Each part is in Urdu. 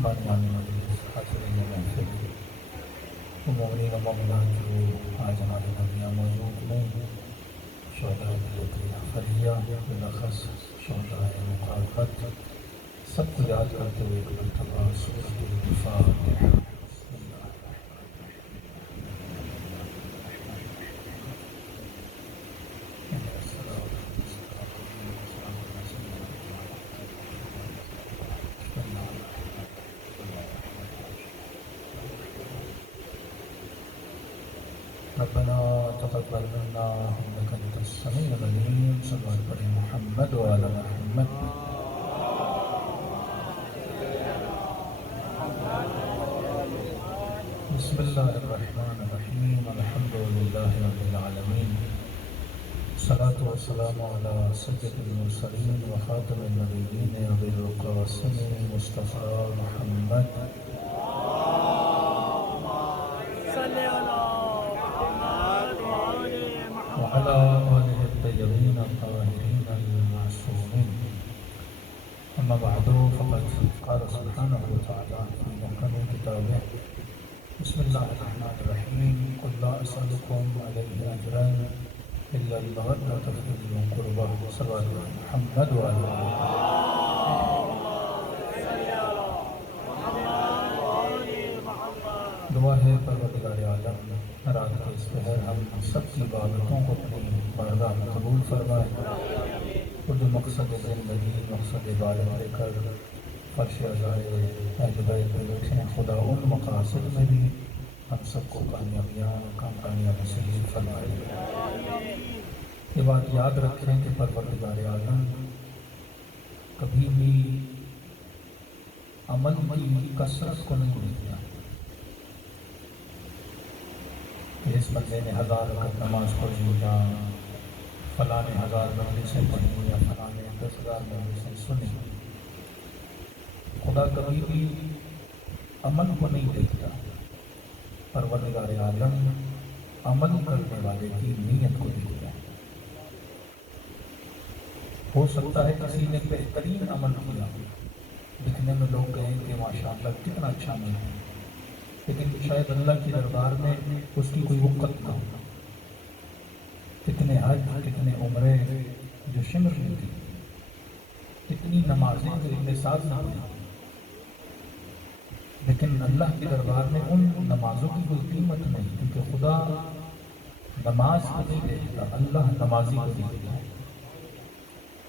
بانی مجلس حاضرین محفل مومنین و مومنات جو آج ہمارے درمیان موجود ہیں، شہداء بیت خلیہ بالاخص شہداء مقافت، سب کو یاد کرتے ہوئے ایک مرتبہ سورۃ الفاتحہ۔ بسم اللہ ربنا تقبل منا انك انت السميع العليم صلى الله على محمد وعلى محمد۔ بسم اللہ الرحمن الرحیم، الحمد للہ رب العالمین، الصلاة والسلام علی سید المرسلین وخاتم النبیین ابی القاسم مصطفیٰ محمد وعلى آله الطيبين الطاهرين المعصومين، أما بعد فقد قال سبحانه وتعالى في محكم كتابه بسم الله الرحمن الرحيم قل لا أسألكم عليه أجرا إلا المودة في القربى صلى الله على محمد وعلى آله۔ دعا ہے پروردگار عالم رات کے اس پہر ہم سب کی عبادتوں کو اپنی بارگاہ میں قبول فرمائے، اور جو مقصد زندگی مقصد عبادت لے کر فرش عزائے اہل بیت پہ بیٹھے ہیں، خدا ان مقاصد میں بھی ہم سب کو کامیاب نصیب فرمائے۔ یہ بات یاد رکھیں کہ پروردگار عالم کبھی بھی عمل کی کثرت کو نہیں دیتا کہ اس بندے نے 1000 رکعت نماز پڑھی یا فلاں نے 1000 مجلسیں پڑھی یا فلاں نے 10,000 مجلسیں سنی۔ خدا کبھی بھی عمل کو نہیں دیکھتا، پروردگار عالم عمل کرنے والے کی نیت کو دیکھتا ہے۔ ہو سکتا ہے کسی نے بہترین عمل کیا، دکھنے میں لوگ کہیں کہ ماشاءاللہ کتنا اچھا عمل ہے، لیکن شاید اللہ کی دربار میں اس کی کوئی وقت نہ ہو۔ کتنے حج، کتنے عمرے جو شمر نہیں تھی، کتنی نمازیں جو اتنے ساتھ نہ ہوئی، لیکن اللہ کی دربار میں ان نمازوں کی کوئی قیمت نہیں، کیونکہ خدا نماز کو نہیں دیکھتا، اللہ نمازی کو دیکھتا ہے۔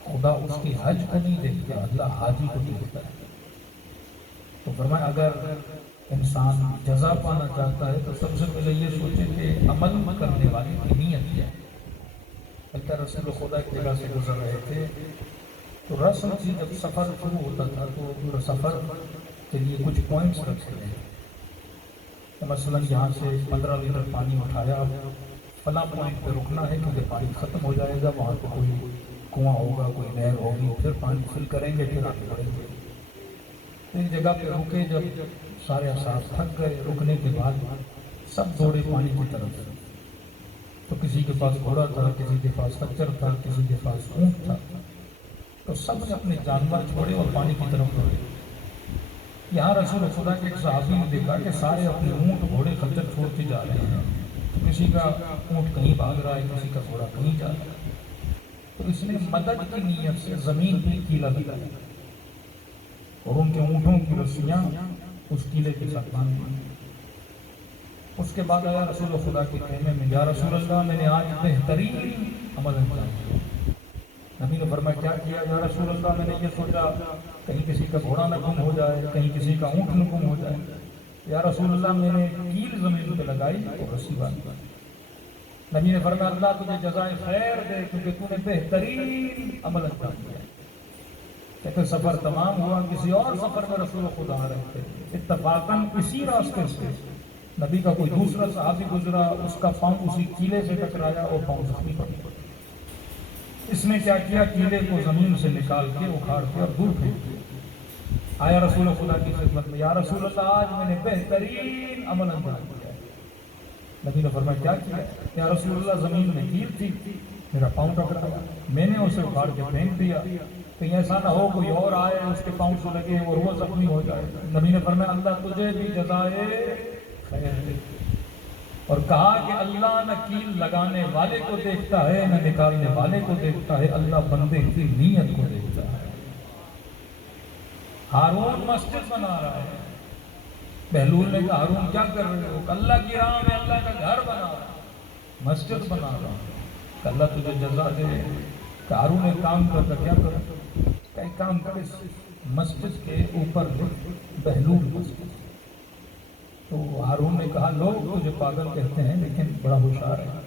خدا اس کی حج کو نہیں دیکھتا، اللہ حاجی کو دیکھتا ہے۔ تو فرمایا اگر انسان جزا پانا چاہتا ہے تو سب سے پہلے یہ سوچے کہ عمل کرنے والے کی نیت کیا ہے۔ بلکہ رسول خدا کی جگہ سے گزر رہے تھے تو رسم تھی، جب سفر شروع ہوتا تھا تو سفر کے لیے کچھ پوائنٹس رکھتے ہیں، مثلا یہاں سے 15 لیٹر پانی اٹھایا، فلاں پوائنٹ پہ رکنا ہے کیونکہ پانی ختم ہو جائے گا، وہاں پہ کوئی کنواں ہوگا، کوئی نہر ہوگی، پھر پانی فل کریں گے، پھر آگے بڑھیں گے۔ ایک جگہ پہ رکے، جب سارے احساس تھک گئے، رکنے کے بعد سب دوڑے پانی کی طرف، تو کسی کے پاس گھوڑا تھا، کسی کے پاس خچر تھا، کسی کے پاس اونٹ تھا، تو سب نے اپنے جانور چھوڑے اور پانی کی طرف دوڑے۔ یہاں رسول خدا کے ایک صحابی نے دیکھا کہ سارے اپنے اونٹ گھوڑے خچر چھوڑ کے جا رہے ہیں، تو کسی کا اونٹ کہیں بھاگ رہا ہے، کسی کا گھوڑا کہیں جا رہا ہے، تو اس نے مدد کی نیت سے زمین پہ کیلا لگایا اور ان کے اونٹوں کی رسیاں اس کیلے کے ساتھ باندھ دی۔ اس کے بعد آیا رسول خدا کے خیمے میں، یا رسول اللہ میں نے آج بہترین عمل انجام دیا۔ نبی نے فرمایا کیا کیا؟ یا رسول اللہ میں نے یہ سوچا کہیں کسی کا گھوڑا نہ گم ہو جائے، کہیں کسی کا اونٹ نہ گم ہو جائے۔ یا رسول اللہ میں نے کیل زمین پہ لگائی اور رسی باندھی۔ نبی نے فرمایا اللہ تجھے جزائے خیر دے کیونکہ تو نے بہترین عمل انجام دیا۔ کہتے سفر تمام ہوا، کسی اور سفر میں رسول خدا آ رہے تھے، اتفاقاً اسی راستے سے نبی کا کوئی دوسرا صحابی گزرا، اس کا پاؤں اسی کیلے سے ٹکرایا اور پاؤں زخمی پڑ گیا۔ اس نے کیا کیا؟ کیلے کو زمین سے نکال کے اکھاڑ کے اور دور پھینک دیا۔ آیا رسول خدا کی خدمت میں، یا رسول اللہ آج میں نے بہترین عمل انجام دیا۔ نبی نے فرمایا کیا کیا؟ یا رسول اللہ زمین میں کیل تھی، میرا پاؤں ٹکرایا، میں نے اسے اکھاڑ کے پھینک دیا، کہیں ایسا نہ ہو کوئی اور آئے اس کے پاؤں سے لگے اور وہ زخمی ہو جائے. نبی نے فرمایا اللہ تجھے بھی جزائے خیر دے. اور کہا کہ اللہ نہ کیل لگانے والے کو دیکھتا ہے نہ نکالنے والے کو دیکھتا ہے، اللہ بندے کی نیت کو دیکھتا ہے. ہارون مسجد بنا رہا ہے. بہلول نے کہا ہارون کیا کر رہے ہو؟ اللہ کی راہ میں اللہ کا گھر بنا رہا ہوں، مسجد بنا رہا ہوں. کہ اللہ تجھے جزا دے. کہ ہارون ایک کام کرتا کیا کرتا؟ کہ ایک کام کر اس مسجد کے اوپر بہلول مسجد. تو ہارون نے کہا لوگ تجھے پاگل کہتے ہیں لیکن بڑا ہوشیار ہے،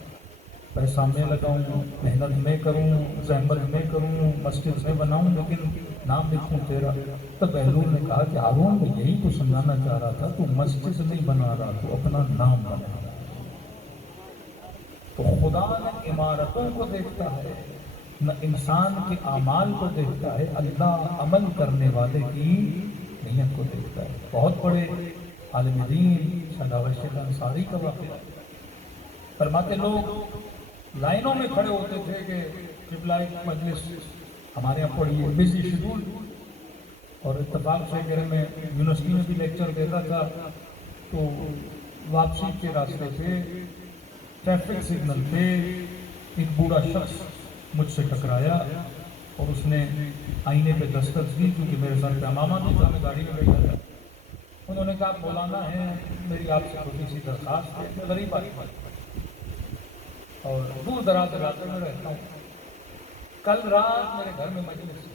پیسہ میں لگاؤں، محنت میں کروں، زحمت میں کروں، مسجد میں بناؤں، لیکن نام لکھوں تیرا. تو بہلول نے کہا کہ ہارون میں یہی تو سمجھانا چاہ رہا تھا، تو مسجد نہیں بنا رہا، تو اپنا نام بنا رہا. تو خدا نہ عمارتوں کو دیکھتا ہے نہ انسان کے اعمال کو دیکھتا ہے، اللہ عمل کرنے والے کی نیت کو دیکھتا ہے. بہت بڑے عالم دین سیدنا رشید انصاری کا واقعہ فرماتے لوگ لائنوں میں کھڑے ہوتے تھے کہ قبلہ مجلس ہمارے یہاں پڑھی بزی شیڈول. اور اتفاق سے کہ میں یونیورسٹی میں بھی لیکچر دیتا تھا تو واپسی کے راستے سے ٹریفک سگنل پہ ایک بوڑھا شخص مجھ سے ٹکرایا اور اس نے آئینے پہ دستک دی کیونکہ میرے سر پہ امامہ بھی تھا، میں گاڑی میں بیٹھا تھا. انہوں نے کہا مولانا ہے میری آپ سے چھوٹی سی درخواست ہے، میں غریب آدمی اور دور دراز علاقے میں رہتا ہوں. کل رات میرے گھر میں مجلس ہے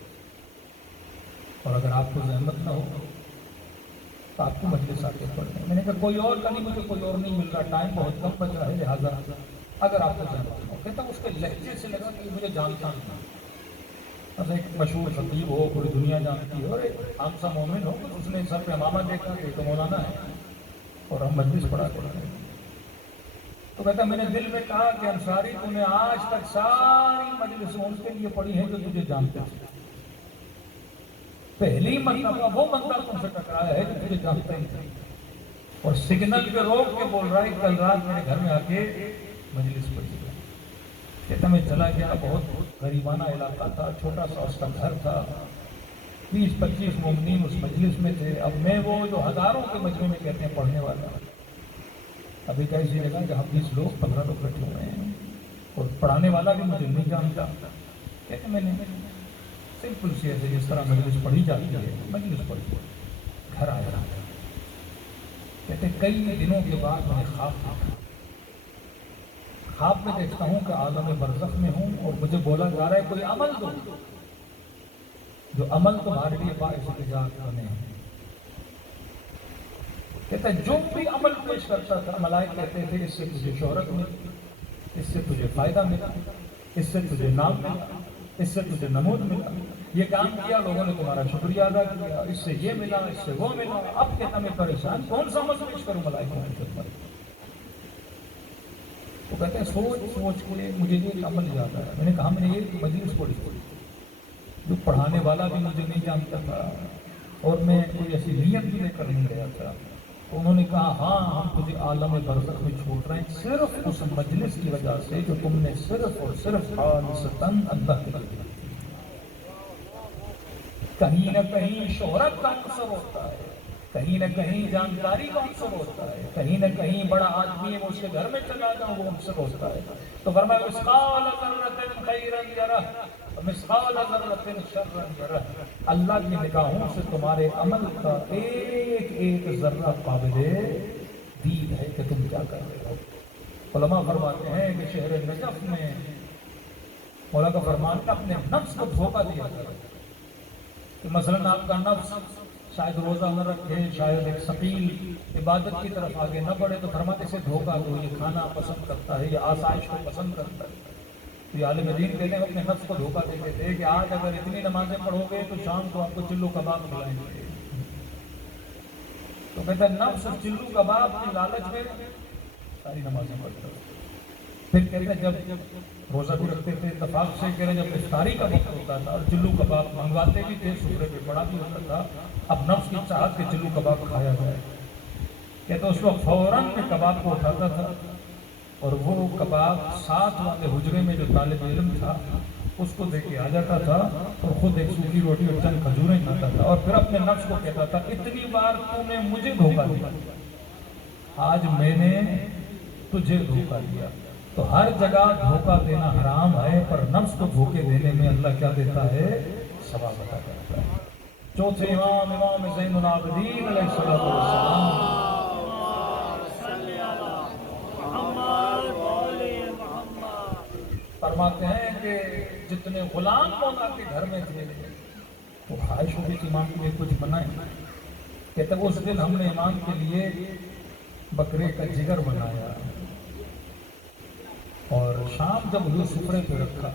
اور اگر آپ کو زحمت نہ ہو تو آپ کو مجلس آ کے پڑھیں. میں نے کہا کوئی اور کا نہیں، مجھے کوئی اور نہیں مل رہا، ٹائم بہت کم بچ رہا ہے، لہٰذا اگر آپ کو زحمت نہ ہو. کہتا اس کے لہجے سے لگا کہ مجھے جانتا نہیں. اب ایک مشہور خطیب ہو، پوری دنیا جانتی ہو، اور ایک عام سا مومن ہو، اس نے سر پہ امامہ دیکھا کہ تو مولانا ہے اور ہم مجلس پڑھا رہے ہیں. تو کہتا میں نے دل میں کہا کہ انصاری تو نے آج تک ساری مجلسوں اس کے لیے پڑھی ہیں جو تجھے جانتے ہیں، پہلی مرتبہ وہ بندہ تم سے ٹکرایا ہے جو تجھے جانتا ہی نہیں اور سگنل پہ روک کے بول رہا ہے کل رات میرے گھر میں آ کے مجلس پڑھی. کہتا میں چلا گیا، بہت غریبانہ علاقہ تھا، چھوٹا سا اس کا گھر تھا، 20-25 مومنین اس مجلس میں تھے. اب میں وہ جو ہزاروں کے مجمع میں کہتے ہیں پڑھنے والا، ابھی کیسی جگہ جہاں 20 لوگ 15 لوگ بیٹھے ہوئے ہیں اور پڑھانے والا بھی مجھے نہیں جانتا. کہتے میں نے سمپل سی ایسے جس طرح مجلس پڑھی جاتی ہے مجلس پڑھی، گھر آیا. کہتے کئی دنوں کے بعد میں نے خواب دیکھا. خواب میں دیکھتا ہوں کہ عالم برزخ میں ہوں اور مجھے بولا جا رہا ہے کوئی عمل دو جو عمل تمہارے لیے باعث نجات بنے. کہتا ہے جو بھی عمل پیش کرتا تھا ملائکہ کہتے تھے اس سے تجھے شہرت ملی، اس سے تجھے فائدہ ملا، اس سے تجھے نام ملا، اس سے تجھے نمود ملا، یہ کام کیا لوگوں نے تمہارا شکریہ ادا کیا، اس سے یہ ملا، اس سے وہ ملا. اب کہتا میں پریشان کون سا عمل پیش کروں ملائکہ کی خدمت. تو کہتے ہیں سوچ کے مجھے یہ عمل یاد آیا. میں نے کہا میں نے یہ مجلس پڑھی جو پڑھانے والا بھی مجھے نہیں جانتا تھا اور میں کوئی ایسی نیت بھی لے کر نہیں گیا تھا. تو انہوں نے کہا ہاں ہم تجھے عالم برزخ میں چھوڑ رہے ہیں صرف اس مجلس کی وجہ سے جو تم نے صرف اور صرف خالصتاً اللہ کے لیے. کہیں نہ کہیں شہرت کا عنصر ہوتا ہے، کہیں نہ کہیں جانکاری کا عنصر ہوتا ہے، کہیں نہ کہیں بڑا آدمی ہے وہ اس کے گھر میں چلا جاؤں وہ عنصر ہوتا ہے. تو فرمایا مثقال ذرۃ خیرا یرہ مثقال ذرۃ شرا یرہ. اللہ کی نگاہوں سے تمہارے عمل کا ایک ایک ذرہ قابل دید ہے کہ تم کیا کر رہے ہو. علماء فرماتے ہیں کہ شہر نجف میں مولا کا فرمان ہے اپنے نفس کو دھوکہ دیا کرو. کہ مثلاً آپ کا نفس شاید روزہ نہ رکھے، شاید ایک ثقیل عبادت کی طرف آگے نہ بڑھے، تو فرماتے سے دھوکہ دو، یہ کھانا پسند کرتا ہے، یہ آسائش کو پسند کرتا ہے. یہ عالم دین کہتے ہیں اپنے نفس کو دھوکہ دیتے تھے کہ آج اگر اتنی نمازیں پڑھو گے تو شام کو آپ کو چلو کباب کھلائیں گے. تو کہتا ہے نفس چلو کباب کی لالچ میں ساری نمازیں پڑھتا ہے. پھر کہتے ہیں جب روزہ بھی رکھتے تھے اتفاق سے کہہ رہے جب افطاری کا وقت ہوتا تھا اور چلو کباب منگواتے بھی تھے، سفرے پہ پڑا بھی ہوتا تھا، اب نفس کی چاہت کے چلو کباب کھایا جائے. کہتے اس وقت فوراً میں کباب کو اٹھاتا تھا اور وہ کباب ساتھ والے حجرے میں جو طالب علم تھا اس کو دے کے آ جاتا تھا اور خود ایک سوکھی روٹی اور چند کھجوریں کھاتا تھا، اور پھر اپنے نفس کو کہتا تھا اتنی بار تو نے مجھے دھوکہ دیا، آج میں نے تجھے دھوکہ دیا۔ تو ہر جگہ دھوکہ دینا حرام ہے، پر نفس کو دھوکے دینے میں اللہ کیا دیتا ہے؟ ثواب عطا کرتا ہے۔ چوتھے امام زین العابدین علیہ السلام فرماتے ہیں کہ جتنے غلام مولا کے گھر میں تھے تو خواہش ہوئی کہ امام کے لیے کچھ بنائیں، کہتے اس دن ہم نے امام کے لیے بکرے کا جگر بنایا، اور شام جب ہوئی سفرے پہ رکھا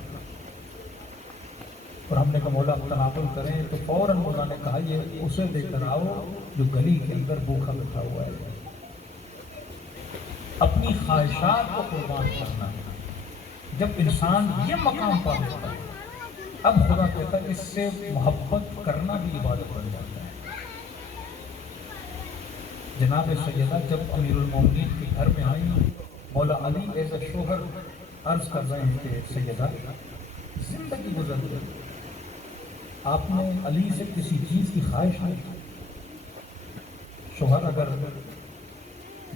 اور ہم نے کہا مولا تناول کریں، تو فوراً مولا نے کہا یہ اسے دے کر آؤ جو گلی کے اندر بھوکا بیٹھا ہوا ہے۔ اپنی خواہشات کو قربان کرنا، جب انسان یہ مقام پا لیتا ہے اب خدا کہتا ہے اس سے محبت کرنا بھی عبادت بن جاتا ہے۔ جناب سیدہ جب امیر المومنین کے گھر میں آئی، مولا علی ایز اے شوہر عرض کر رہے ہیں کہ سیدہ زندگی گزر گئی، آپ نے علی سے کسی چیز کی خواہش نہیں؟ شوہر اگر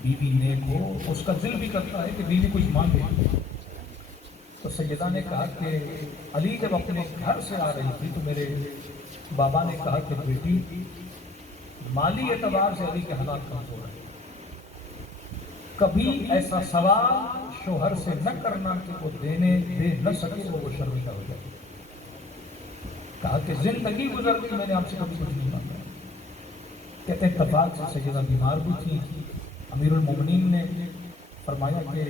بیوی نیک ہو اس کا دل بھی کرتا ہے کہ بیوی کچھ مانگے۔ تو سیدہ نے کہا کہ علی جب اپنے گھر سے آ رہی تھی تو میرے بابا نے کہا کہ بیٹی مالی اعتبار سے علی کے حالات کمزور ہیں، کبھی ایسا سوال شوہر سے نہ کرنا کہ وہ دے نہ سکے وہ شرمندہ ہو جائے۔ کہا کہ زندگی گزر گئی میں نے آپ سے کبھی کچھ نہیں مانگا۔ کہتے ہیں اتفاق سے سیدہ بیمار بھی تھی، امیر المومنین نے فرمایا کہ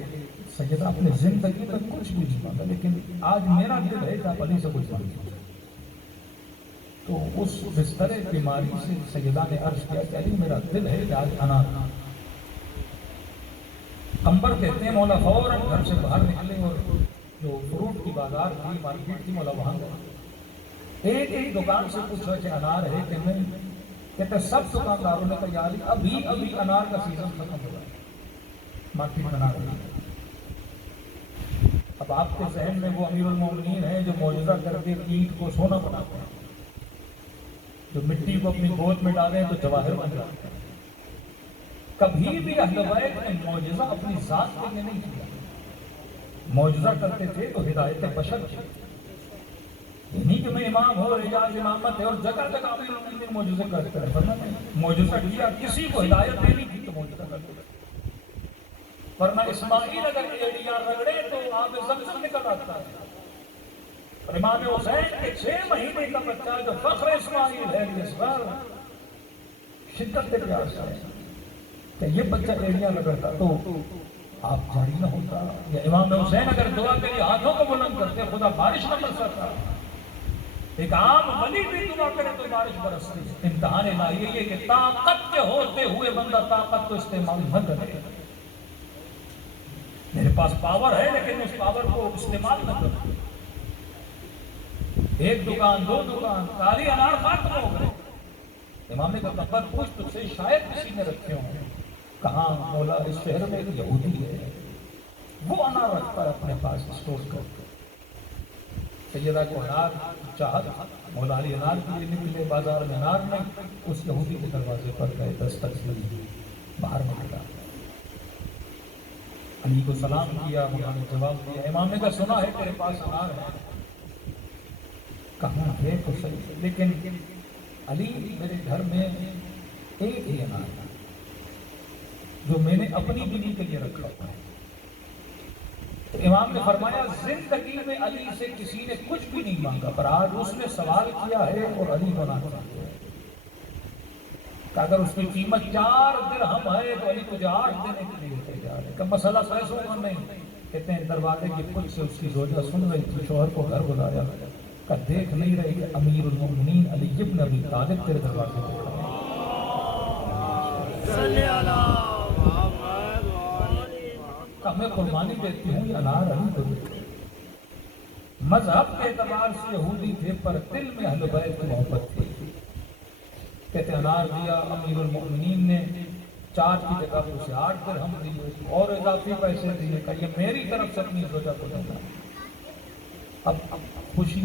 سیدہ اپنے زندگی میں کچھ بھی نہیں مانگا، لیکن آج میرا دل ہے کہ آپ علی سے کچھ مانگیں۔ تو اس بستر بیماری سے سیدہ نے عرض کیا کہ علی میرا دل ہے کہ آج انار قمبر کہتے ہیں مولا فوراً گھر سے باہر نکلے اور جو فروٹ کی بازار تھی مارکیٹ تھی مولا وہاں گئے، ایک دکان سے پوچھا کہ انار ہے کہ نہیں؟ کہتے سب دکانداروں نے کہا یا علی ابھی انار کا سیزن ختم ہوا ہے، مارکیٹ میں انار نہیں۔ اب آپ کے ذہن میں وہ امیر المومنین ہیں جو معجزہ کر کے اینٹ کو سونا بناتے ہیں، جو مٹی کو اپنی گود میں ڈالیں تو جواہر بن جاتے ہیں۔ کبھی بھی اہل بیت نے معجزہ اپنی ذات کے لیے نہیں کیا، معجزہ کرتے تھے تو ہدایت بشر کی، نہیں کہ میں امام ہو اعجاز امامت ہے اور جگہ جگہ امیر المومنین معجزے کرتے ہیں، ورنہ معجزہ کیا کسی کو ہدایت دینی تھی تو معجزہ کرتے تھے۔ ورنہ اسماعیل اگر ایڑیاں رگڑے تو آب زمزم نکل آتا ہے، اور امام حسین کے 6 مہینے کا بچہ جو فخر اسماعیل ہے اس بار شدت پیاس ہے کہ یہ بچہ ایڑیاں رگڑتا تو آپ جاری نہ ہوتا، یا امام حسین اگر دعا کے لیے ہاتھوں کو بلند کرتے خدا بارش نہ برساتا، ایک عام ولی بھی دعا کرے تو بارش برستی۔ امتحان الہی یہ کہ طاقت کے ہوتے ہوئے بندہ طاقت کو استعمال نہ کرے، میرے پاس پاور ہے لیکن اس پاور کو استعمال نہ کرو۔ ایک دکان 2 دکان کالی انار ختم ہو گئے، امام نے کہا نمبر پوچھ تجھ سے شاید کسی نے رکھے ہوں، کہاں مولا اس شہر میں ایک یہودی ہے وہ انار رکھتا ہے اپنے پاس اسٹور کر کے۔ سیدہ کو انار چاہت، مولا علی انار کے لیے نکلے، بازار میں انار نہیں، اس یہودی کے دروازے پر گئے، دستک دی، باہر نکلا، علی کو سلام کیا، مولا نے جواب دیا، امام نے کہا سنا ہے تیرے پاس انار ہے، کہاں ہے تو صحیح، لیکن علی میرے گھر میں ایک ہی انار تھا جو میں نے اپنی بیوی کے لیے رکھا ہوا ہے۔ تو امام نے فرمایا زندگی میں علی سے کسی نے کچھ بھی نہیں مانگا، پر آج اس نے سوال کیا ہے اور علی بنا چاہتے ہیں کہ اگر اس کی قیمت 4 درہم ہے تو علی تجھے 8 دینے کے لیے تیار ہے۔ کہ مسئلہ پیسوں کا نہیں، کہتے ہیں دروازے کی کچھ سے اس کی زوجہ سن رہی تھی، شوہر کو گھر بلایا، کہ دیکھ نہیں رہی کہ امیر المومنین علی ابن ابی طالب تیرے دروازے پہ کھڑے ہیں۔ کہ میں قربانی دیتی ہوں یہ انار علی کو دیتے۔ مذہب کے اعتبار سے یہودی تھے پر دل میں اہل بیت کی محبت تھی، کہتے انار دیا، امیر المومنین نے 4 کی جگہ پر اسے 8 درہم دیے اور اضافی پیسے دیے کہ یہ میری طرف سے اپنی زوجہ کو دینا۔ اب خوشی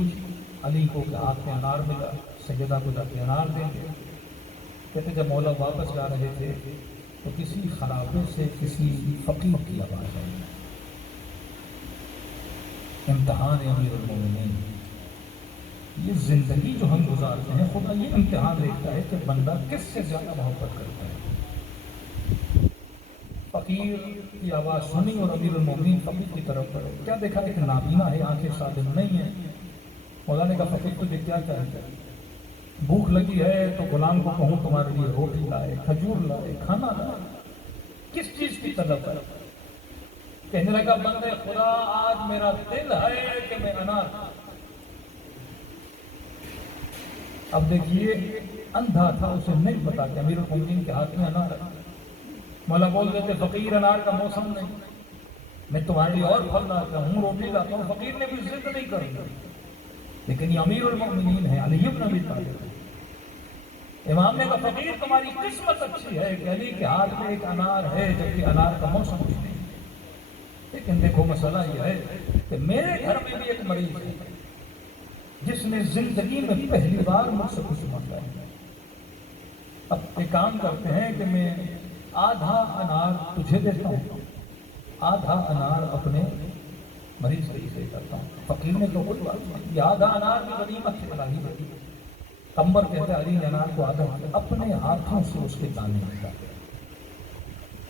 علی کو کہ ہاتھ میں انار ملا، سیدہ کو جا کے انار دیں گے۔ کہتے جب مولا واپس جا رہے تھے تو کسی خرابے سے کسی فقیر کی آواز آئی، امتحان امیر المومنین۔ یہ زندگی جو ہم گزارتے ہیں، خدا یہ امتحان دیکھتا ہے کہ بندہ کس سے زیادہ محبت کرتا ہے۔ فقیر کی آواز سنی اور امیر المومنین فقیر کی طرف پڑھے، کیا دیکھا؟ ایک نابینا ہے، آنکھیں صادم نہیں ہیں۔ مولا نے کہا فقیر تجھے کیا چاہیے؟ بھوک لگی ہے تو غلام کو کہوں تمہارے لیے روٹی لائے، کھجور لائے، کھانا لائے، کس چیز کی طلب ہے؟ کہنے لگا بندے خدا آج میرا دل ہے کہ میں انار۔ اب دیکھیے اندھا تھا، اسے نہیں پتا کہ امیر المومنین کے ہاتھ میں انار ہے۔ مولا بول دیتے فقیر انار کا موسم نہیں، میں تمہارے لیے اور پھل لاتا ہوں، روٹی لاتا ہوں۔ فقیر نے بھی ضد نہیں کری، لیکن یہ امیر المومنین ہے، علی بن ابی طالب۔ امام نے کہا فقیر تمہاری قسمت اچھی ہے کہ علی کے ہاتھ میں ایک انار ہے، جبکہ انار کا موسم بھی نہیں۔ لیکن دیکھو مسئلہ یہ ہے کہ میرے گھر میں بھی ایک مریض ہے جس نے زندگی میں پہلی بار مجھ سے کچھ مانگا ہے۔ اب ایک کام کرتے ہیں کہ میں آدھا انار تجھے دیتا ہوں، آدھا انار اپنے مریض کے لیے کرتا ہوں۔ فقیر نے تو کوئی بات نہیں، یہ آدھا انار کی غنیمت ہے، الہی دی۔ کمبر کہتے ہیں علی نے انار کو آدھا اپنے ہاتھوں سے اس کے دانے نکالے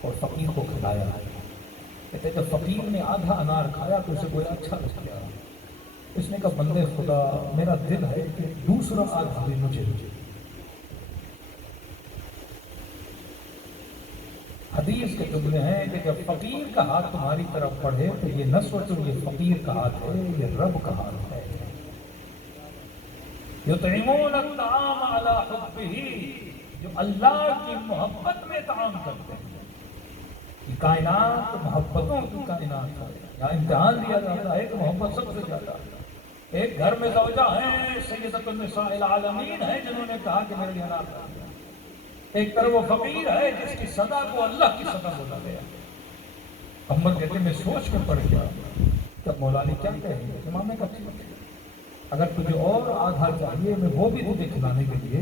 اور فقیر کو کھلایا۔ کہتے جب فقیر نے آدھا انار کھایا تو اسے کوئی اچھا لگ گیا۔ اس نے کہا بندے خدا میرا دل ہے کہ دوسرا آدھا بھی مجھے۔ حدیث کے جملے ہیں کہ جب فقیر کا ہاتھ تمہاری طرف پڑھے تو یہ نہ سوچو یہ فقیر کا ہاتھ ہے، یہ رب کا ہاتھ ہے۔ یطعمون الطعام علی حبہ، جو اللہ کی محبت میں طعام کرتے ہیں۔ یہ کائنات محبتوں کی کائنات ہے، یہاں امتحان دیا جاتا ہے کہ محبت سب سے زیادہ ہے۔ ایک گھر میں زوجہ ہیں سیدۃ النساء العالمین ہیں جنہوں نے کہا کہ میرے لیے انار کر دیا۔ ایک طرف وہ فقیر ہے جس کی صدا کو اللہ کی صدا بولا گیا۔ محمد کہتے میں سوچ کر پڑھ گیا تب مولا علی کیا کہیں گے؟ امام نے کہا اگر تجھے اور آدھا چاہیے میں وہ بھی تجھے کھلانے کے لیے۔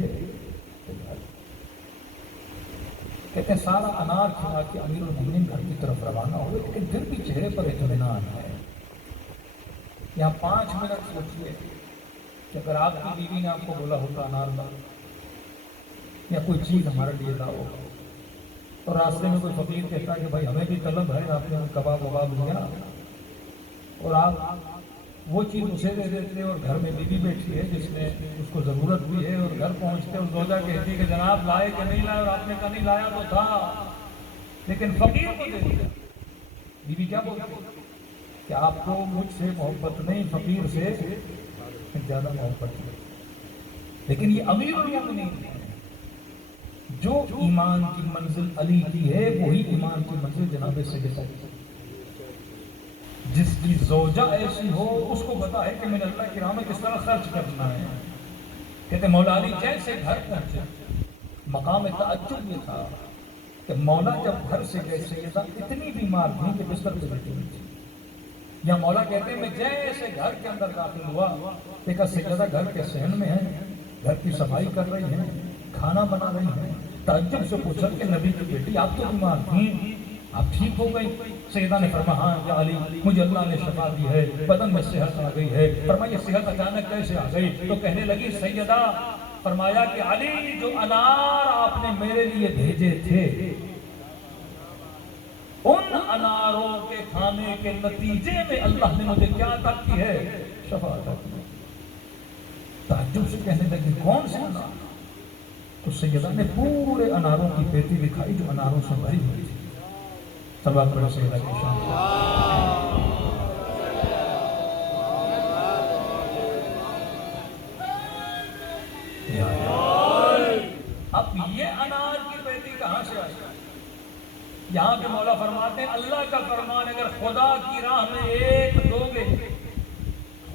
کہتے ہیں سارا انار کھلا کے امیر المومنین گھر کی طرف روانہ ہوئے، لیکن پھر بھی چہرے پر اطمینان ہے۔ یہاں 5 منٹ سوچیے کہ اگر آپ کی بیوی نے آپ کو بولا ہوتا انار لا یا کوئی چیز ہمارے لیے لاؤ، اور راستے میں کوئی فقیر کہتا کہ بھائی ہمیں بھی طلب ہے، آپ نے کباب وباب لیا، اور آپ وہ چیز اسے دے دیتے اور گھر میں بیوی بیٹھی ہے جس میں اس کو ضرورت بھی ہے، اور گھر پہنچتے اور زوجہ کہتی کہ جناب لائے کہ نہیں لائے، اور آپ نے کہا نہیں لایا تو تھا لیکن فقیر کو دے دیا۔ بیوی کیا بولتی کہ آپ کو مجھ سے محبت نہیں، فقیر سے زیادہ محبت ہے۔ لیکن یہ امیر المومنین ہے، جو ایمان کی منزل علی کی ہے وہی ایمان کی منزل جناب سیدنا علی۔ جس کی زوجہ ایسی ہو اس کو پتا ہے کہ میں نے اللہ کی راہ میں کس طرح خرچ کرنا ہے۔ کہتے مولا علی جیسے گھر پہنچے، مقام تعجب یہ تھا کہ مولا جب گھر سے گئے سیدہ اتنی بیمار تھی کہ بستر پہ بیٹھی ہوئی تھی۔ یا مولا کہتے ہیں میں جیسے گھر کے اندر داخل ہوا دیکھا سیدہ گھر کے صحن میں ہیں، گھر کی صفائی کر رہی ہیں، کھانا بنا رہی ہیں۔ تعجب سے پوچھا کہ نبی کی بیٹی آپ تو بیمار تھیں، آپ ٹھیک ہو گئی؟ سیدہ نے فرمایا ہاں یا علی مجھے اللہ نے شفا دی ہے، بدن میں صحت آ گئی ہے۔ فرمایا یہ صحت اچانک کیسے آ گئی؟ تو کہنے لگی سیدہ، فرمایا کہ علی جو انار آپ نے میرے لیے بھیجے تھے ان اناروں کے کھانے کے نتیجے میں اللہ نے مجھے کیا عطا کی ہے؟ شفا عطا کی۔ تعجب سے کہنے لگی کون سے انار؟ تو سیدہ نے پورے اناروں کی پیٹی دکھائی جو اناروں سے بھری ہوئی تھی۔ سب آپ پر سیدہ کی شان۔ اب یہ انار کی پیٹی کہاں سے آئی؟ یہاں پہ مولا فرماتے ہیں اللہ کا فرمان اگر خدا کی راہ میں ایک دو گے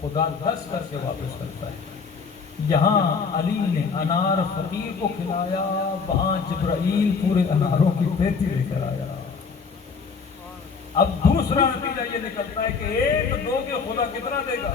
خدا 10 کر کے واپس کرتا ہے۔ یہاں علی نے انار فقیر کو کھلایا، وہاں جبرائیل پورے اناروں کی پیٹی لے کر آیا۔ اب دوسرا نتیجہ یہ نکلتا ہے کہ ایک دو کے خدا کتنا دے گا؟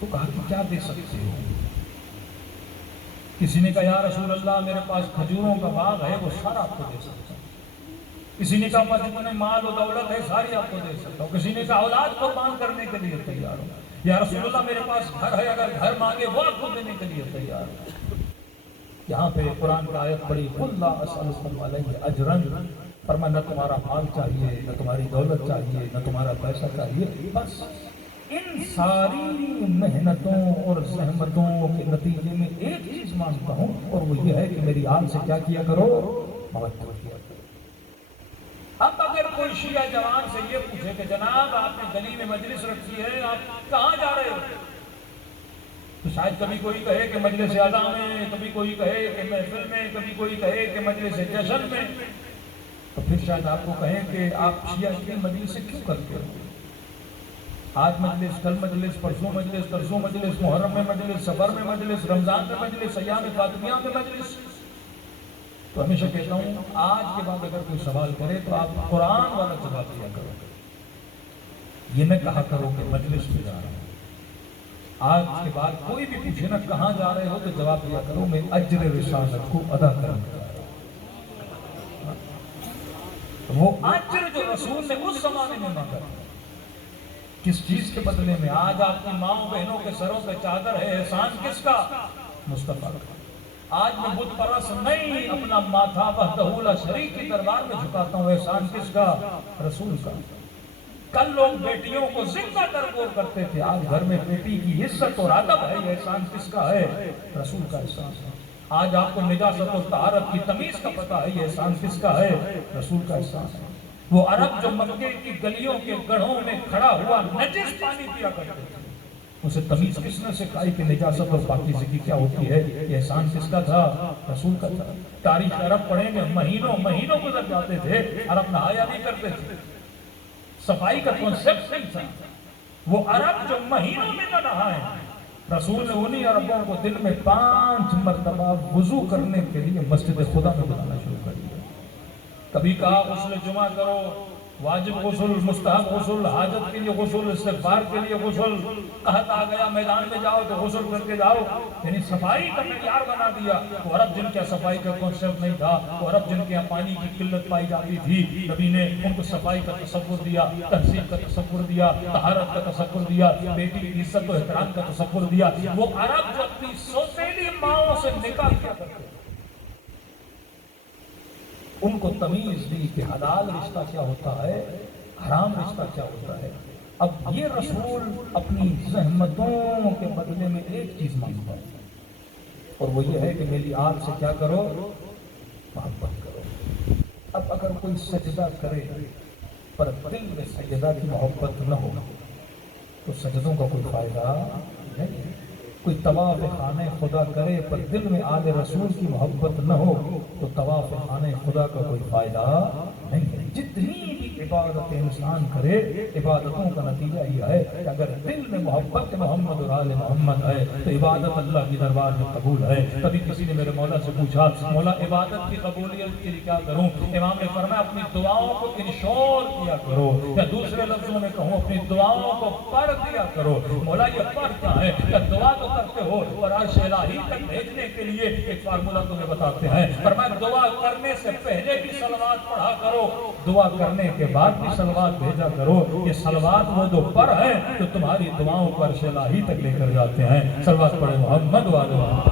تو کہا کہ کیا دے سکتے ہو؟ کسی نے کہا یا رسول اللہ میرے پاس کھجوروں کا باغ ہے، وہ سارا آپ کو دے سکتا ہوں۔ کسی نے کہا مجھ میں مال و دولت ہے، ساری آپ کو دے سکتا ہوں۔ کسی نے کہا اولاد قربان کرنے کے لیے تیار ہوں۔ یا رسول اللہ میرے پاس گھر ہے، اگر گھر مانگے وہ آپ کو دینے کے لیے تیار ہوں۔ یہاں پہ قرآن کی آیت پڑھی قُلْ لَا أَسْأَلُكُمْ عَلَيْهِ أَجْرًا، فرمایا نہ تمہارا مال چاہیے، نہ تمہاری دولت چاہیے، نہ تمہارا پیسہ چاہیے، بس ان ساری محنتوں اور زحمتوں کے نتیجے میں ایک چیز مانگتا ہوں، اور وہ یہ ہے کہ میری آل سے کیا کیا کرو؟ محبت کیا کرو۔ اب اگر کوئی شیعہ جوان سے یہ پوچھے کہ جناب آپ نے گلی میں مجلس رکھی ہے، آپ کہاں جا رہے ہو؟ تو شاید کبھی کوئی کہے کہ مجلس اعلیٰ میں، کبھی کوئی کہے کہ محفل میں، کبھی کوئی کہے کہ مجلس جشن میں، تو پھر شاید آپ کو کہیں کہ آپ شیعہ کی مجلس سے کیوں کرتے ہو؟ آج مجلس، کل مجلس، پرسوں مجلس، ترسوں مجلس، محرم میں مجلس، سفر میں مجلس، رمضان میں مجلس، ایام فاطمیہ میں مجلس۔ تو ہمیشہ کہتا ہوں آج کے بعد اگر کوئی سوال کرے تو آپ قرآن والا جواب دیا کرو، یہ نہ کہا کرو کہ مجلس میں جا رہا ہوں۔ آج کے بعد کوئی بھی پوچھے نا کہاں جا رہے ہو تو جواب دیا کرو میں اجر رسالت کو ادا کرنے جا رہا ہوں۔ وہ اجر جو رسول نے اس زمانے میں مانگا تھا، کس چیز کے بدلے میں؟ آج آپ کی ماں بہنوں کے سروں پہ چادر ہے، احسان کس کا؟ مصطفیٰ کا۔ آج میں بت پرست نہیں، اپنا ماتھا وحدہ لا شریک کی دربار میں جھکاتا ہوں، احسان کس کا؟ رسول کا۔ کل لوگ بیٹیوں کو زندہ درگور کرتے تھے، آج گھر میں بیٹی کی عزت اور ادب ہے، یہ احسان کس کا ہے؟ رسول کا احسان ہے۔ آج آپ کو نجاست و طہارت کی تمیز کا پتہ ہے، یہ احسان کس کا ہے؟ رسول کا احسان ہے۔ وہ عرب جو مکے کی گلیوں کے گڑھوں میں کھڑا ہوا نجس پانی پیا کرتے تھے، اسے تمیز کس نے سکھائی کہ نجاست اور پاکیزگی کیا ہوتی ہے؟ یہ احسان کس کا تھا؟ رسول کا تھا۔ تاریخ عرب پڑھیں گے، مہینوں گزر جاتے تھے، عرب نہایا نہیں کرتے تھے، صفائی کا کنسپٹ نہیں تھا۔ وہ عرب جو مہینوں میں نہ نہائیں، رسول نے انہی عربوں کو دن میں 5 مرتبہ وضو کرنے کے لیے مسجد خدا میں بلانا شروع کر دیا۔ کبھی کہا غسل جمعہ کرو، واجب غسل، مستحب غسل، حاجت کے لیے غسل، استغفار کے لیے غسل، قحط آ گیا میدان میں جاؤ تو غسل کر کے جاؤ، یعنی صفائی کا معیار بنا دیا۔ وہ عرب جن کے صفائی کا کنسپٹ نہیں تھا، وہ عرب جن کے پانی کی قلت پائی جاتی تھی، نبی نے ان کو صفائی کا تصور دیا، تہذیب کا تصور دیا، طہارت کا تصور دیا، بیٹی کی عزت و احترام کا تصور دیا۔ وہ عرب جو اپنی سوتیلی ماؤں سے نکاح کیا کرتے، ان کو تمیز دی کہ حلال رشتہ کیا ہوتا ہے، حرام رشتہ کیا ہوتا ہے۔ اب یہ رسول اپنی زحمتوں کے بدلے میں ایک چیز مانگتا ہے، اور وہ یہ ہے کہ میری آل سے کیا کرو؟ محبت کرو۔ اب اگر کوئی سجدہ کرے پر دل میں سجدہ کی محبت نہ ہو تو سجدوں کا کوئی فائدہ نہیں۔ کوئی طواف خانہ خدا کرے پر دل میں آل رسول کی محبت نہ ہو تو طواف خانہ خدا کا کوئی فائدہ نہیں ہے۔ جتنی بھی عبادت انسان کرے، عبادتوں کا نتیجہ یہ ہے کہ اگر دل میں محبت محمد اور آل محمد ہے تو عبادت اللہ کی دربار میں قبول ہے۔ کبھی کسی نے میرے مولا سے پوچھا مولا عبادت کی قبولیت کے لیے کیا کروں؟ امام نے فرمایا اپنی دعاؤں کو انشور کیا کرو، یا دوسرے لفظوں میں کہوں اپنی دعاؤں کو پڑھ دیا کرو۔ مولا یہ پڑھ کیا ہے؟ کہ دعا تو کرتے ہو اور عرش الہی تک بھیجنے کے لیے ایک فارمولہ تمہیں بتاتے ہیں، فرمایا دعا کرنے سے پہلے بھی صلوات پڑھا کرو، دعا کرنے کے بعد بھی صلوات بھیجا کرو۔ یہ صلوات وہ دو پر ہیں جو تمہاری دعاؤں کو عرش الہی تک لے کر جاتے ہیں۔ صلوات پڑھے محمد والے محمد۔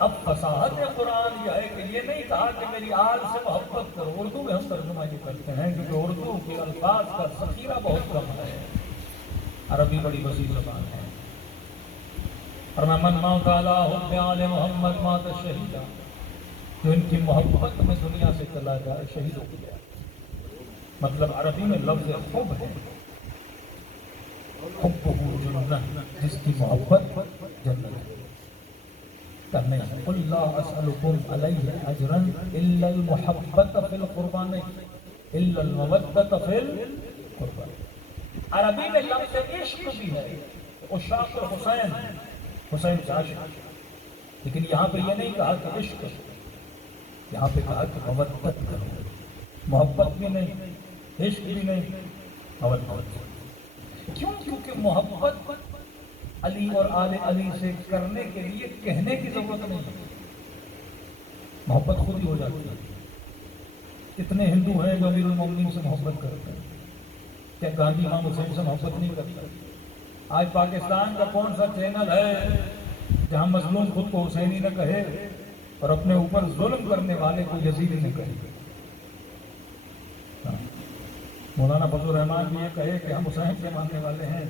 اب فصاحت قرآن یہ ہے کہ یہ نہیں کہا کہ میری آل سے محبت کرو۔ اردو میں ہم ترجمہ یہ کرتے ہیں کیونکہ اردو کے الفاظ کا ذخیرہ بہت کم ہے، عربی بڑی وسیع زبان ہے۔ اور من مات علی حب آل محمد مات شہیدا، جو ان کی محبت میں دنیا سے چلا جائے شہید ہو گیا۔ مطلب عربی میں لفظ حب ہے، حبہ جنہ، جس کی محبت جنت ہے۔ کرنے قل لا اسألکم علیہ اجرا الا المحبت فی القربان الا المودت فی القربان۔ عربی میں لفظ عشق بھی ہے، عشاق حسین، حسین کا عاشق، لیکن یہاں پہ یہ نہیں کہا کہ عشق، یہاں پہ کہا کہ مودت کرو، محبت بھی نہیں، عشق بھی نہیں، محبت۔ کیوں؟ کیونکہ محبت علی اور آل علی سے کرنے کے لیے کہنے کی ضرورت نہیں ہے، محبت خود ہی ہو جاتی ہے۔ کتنے ہندو ہیں جو امیر المومنین سے محبت کرتے ہیں؟ کیا گاندھی امام حسین سے محبت نہیں کرتا؟ آج پاکستان کا کون سا چینل ہے جہاں مظلوم خود کو حسینی نہ کہے اور اپنے اوپر ظلم کرنے والے کو یزیدی نہ کہے؟ مولانا فضل الرحمان بھی یہ کہے کہ ہم حسین کے ماننے والے ہیں،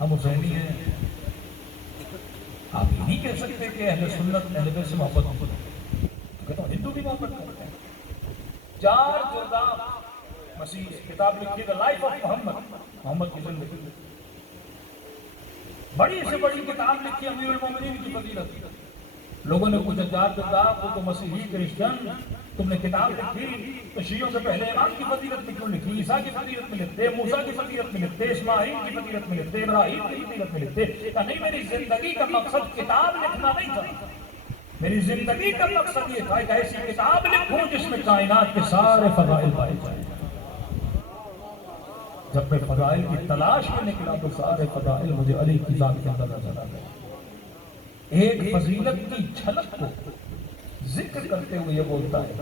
ہم حسینی ہیں۔ آپ یہ نہیں کہہ سکتے کہ اہل سنت اہل بیت سے محبت کہتا ہوں، ہندو بھی محبت کرتے ہیں۔ چار جردہ مسیح کتاب لکھی دا لائف آف محمد، محمد کی زندگی، بڑی سے بڑی کتاب لکھی امیر المومنین کی فضیلت۔ لوگوں نے پوچھا چار جردہ وہ تو مسیحی کرسچن، تم نے کتاب لکھی تو شیعوں سے پہلے امام کی فضیلت میں کیوں لکھی؟ عیسیٰ کی فضیلت میں لکھتے، موسیٰ کی فضیلت میں لکھتے، اسماعیل کی فضیلت میں لکھتے، ابراہیم کی فضیلت میں لکھتے۔ کہ نہیں، میری زندگی کا مقصد کتاب لکھنا نہیں تھا، میری زندگی کا مقصد یہ تھا کہ ایسی کتاب لکھوں جس میں کائنات کے سارے فضائل پائے جائیں۔ جب میں فضائل کی تلاش میں نکلا تو سارے فضائل مجھے علی کی ذات کے اندر نظر آ گئے۔ ایک فضیلت کی جھلک کو ذکر کرتے ہوئے یہ بولتا ہے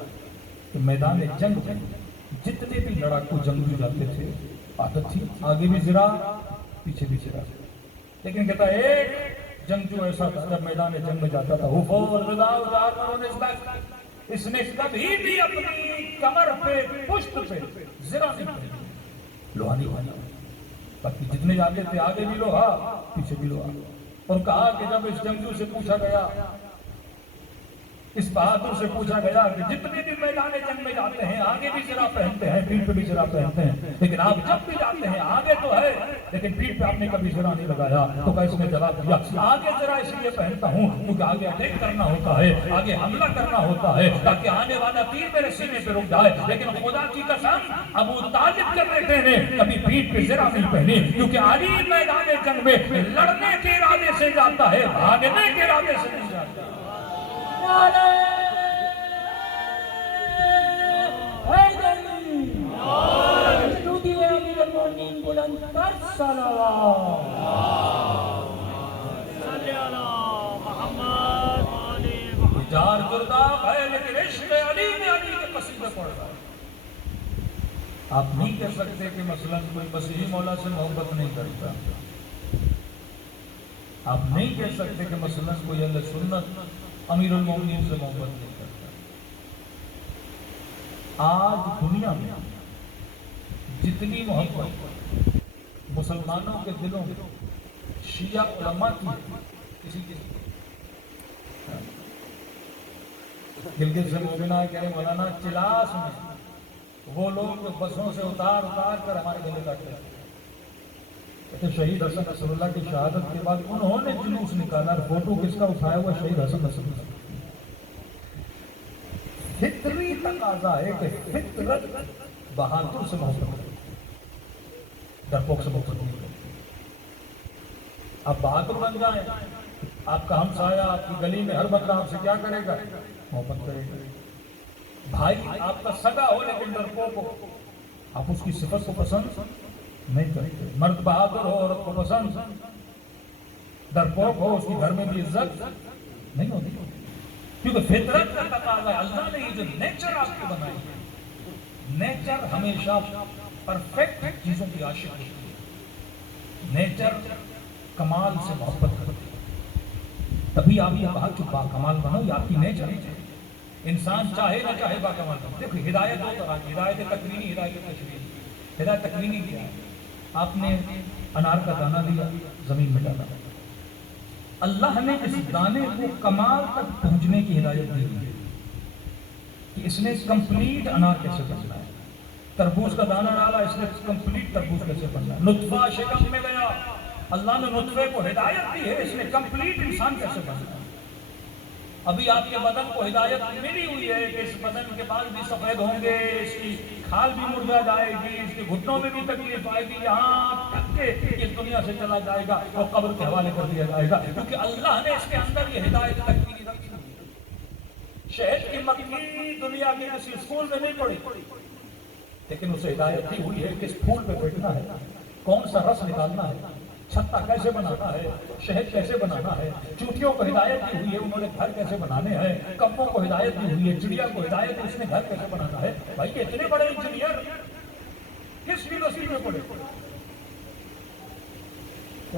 کہ میدان جنگ میں جتنے بھی لڑاکو جنگی جاتے تھے عادت تھی آگے بھی ذرا پیچھے بھی ذرا، لیکن کہتا ہے ایک جنگجو ایسا تھا جب میدان جنگ میں جاتا تھا اس نے کبھی بھی اپنی کمر پہ پشت پہ ذرا نہیں پہنی، لوہا نہیں پہنا، باقی جتنے جاتے تھے آگے بھی لوہا پیچھے بھی لوہا۔ اور کہا کہ جب اس جنگجو سے پوچھا گیا، اس بہادر سے پوچھا گیا کہ جتنے بھی میدان جنگ میں جاتے ہیں آگے بھی ذرا پہنتے ہیں پیٹھ پہ بھی ذرا پہنتے ہیں، لیکن آپ جب بھی جاتے ہیں آگے تو ہے لیکن پیٹھ پہ آپ نے کبھی ذرا نہیں لگایا، تو کیسے نے جواب دیا آگے ذرا اس لیے پہنتا ہوں کیونکہ آگے اٹیک کرنا ہوتا ہے، آگے حملہ کرنا ہوتا ہے تاکہ آنے والا تیر میرے سینے پہ رک جائے۔ لیکن خدا کی قسم ابو طالب کے بیٹے نے کبھی پیٹھ پہ ذرا نہیں پہنی، کیونکہ علی میدان جنگ میں لڑنے کے ارادے سے جاتا ہے، بھاگنے کے ارادے سے نہیں جاتا۔ چار جردہ ہے لیکن عشق علی میں علی کے قصیدے پڑھ رہا ہے۔ آپ نہیں کہہ سکتے کہ مثلا کوئی مسیحی مولا سے محبت نہیں کرتا، آپ نہیں کہہ سکتے کہ مثلا کوئی اہل سنت امیر المومنین سے محبت نہیں کرتا۔ آج دنیا میں جتنی محبت مسلمانوں کے دلوں میں شیعہ علماء کی کسی کی گلگت سے مومنہ کہہ رہے مولانا چلاس میں وہ لوگ جو بسوں سے اتار کر ہمارے گلے کاٹتے ہیں، کہتے شہید حسن نصر اللہ کی شہادت کے بعد انہوں نے جلوس نکالا، فوٹو کس کا اٹھایا ہوا؟ شہید حسن نصر اللہ۔ فطری تقاضا ہے کہ فطرت بہادر سے محبت کرے، ڈرپوک سے محبت نہیں کرے۔ آپ بہادر بن جائیں، آپ کا ہمسایہ آپ کی گلی میں ہر بندہ آپ سے کیا کرے گا؟ محبت کرے گا۔ بھائی آپ کا سگا ہو لیکن ڈرپوک ہو، آپ اس کی صفت کو پسند نہیں کریں گے۔ مرد بہادر ہو عورت کو پسند، ڈرپوک ہو اس کی گھر میں بھی عزت نہیں ہوتی، کیونکہ فطرت کا تقاضا ہے۔ اللہ نے یہ جو نیچر آپ کو بنائی ہے، نیچر ہمیشہ پرفیکٹ چیزوں کی عاشق ہوتی ہے، نیچر کمال سے محبت کرتی ہے، تبھی آپ نے کہا کہ با کمال بنو، یہ آپ کی نیچر ہے۔ انسان چاہے نہ چاہے با کمال بنو۔ دیکھو ہدایت دو طرح کی، ہدایت تکوینی، ہدایت تشریعی۔ ہدایت تکوینی کیا ہے؟ آپ نے انار کا دانہ لیا زمین میں ڈالا، اللہ نے اس دانے کو کمال تک پہنچنے کی ہدایت دی ہے کہ اس نے کمپلیٹ انار کیسے بننا ہے۔ تربوز کا دانہ ڈالا، اس نے کمپلیٹ تربوز کیسے بننا ہے۔ نطفہ شکم میں گیا، اللہ نے نطفے کو ہدایت دی ہے اس نے کمپلیٹ انسان کیسے بننا ہے۔ ابھی آپ کے بدن کو ہدایت ملی ہوئی ہے کہ اس بدن کے بال بھی سفید ہوں گے، اس کی کھال بھی مرجھا جائے گی، اس کے گھٹنوں میں بھی تکلیف آئے گی، یہاں تک کہ اس دنیا سے چلا جائے گا اور قبر کے حوالے کر دیا جائے گا، کیونکہ اللہ نے اس کے اندر یہ ہدایت تکوینی رکھی ہوئی ہے۔ شہد کی مکھی دنیا کے کسی اسکول میں نہیں پڑھی، لیکن اسے ہدایت دی ہوئی ہے کس پھول پہ بیٹھنا ہے، کون سا رس نکالنا ہے، چھتا کیسے بنانا ہے، شہد کیسے بنانا ہے۔ چوٹیوں کو ہدایت دی ہوئی ہے انہوں نے گھر کیسے بنانے ہیں، کبوں کو ہدایت دی ہوئی ہے، چڑیا کو ہدایت دی اس نے گھر کیسے بنانا ہے۔ بھائی کہ اتنے بڑے انجینئر کس یونیورسٹی میں پڑھے؟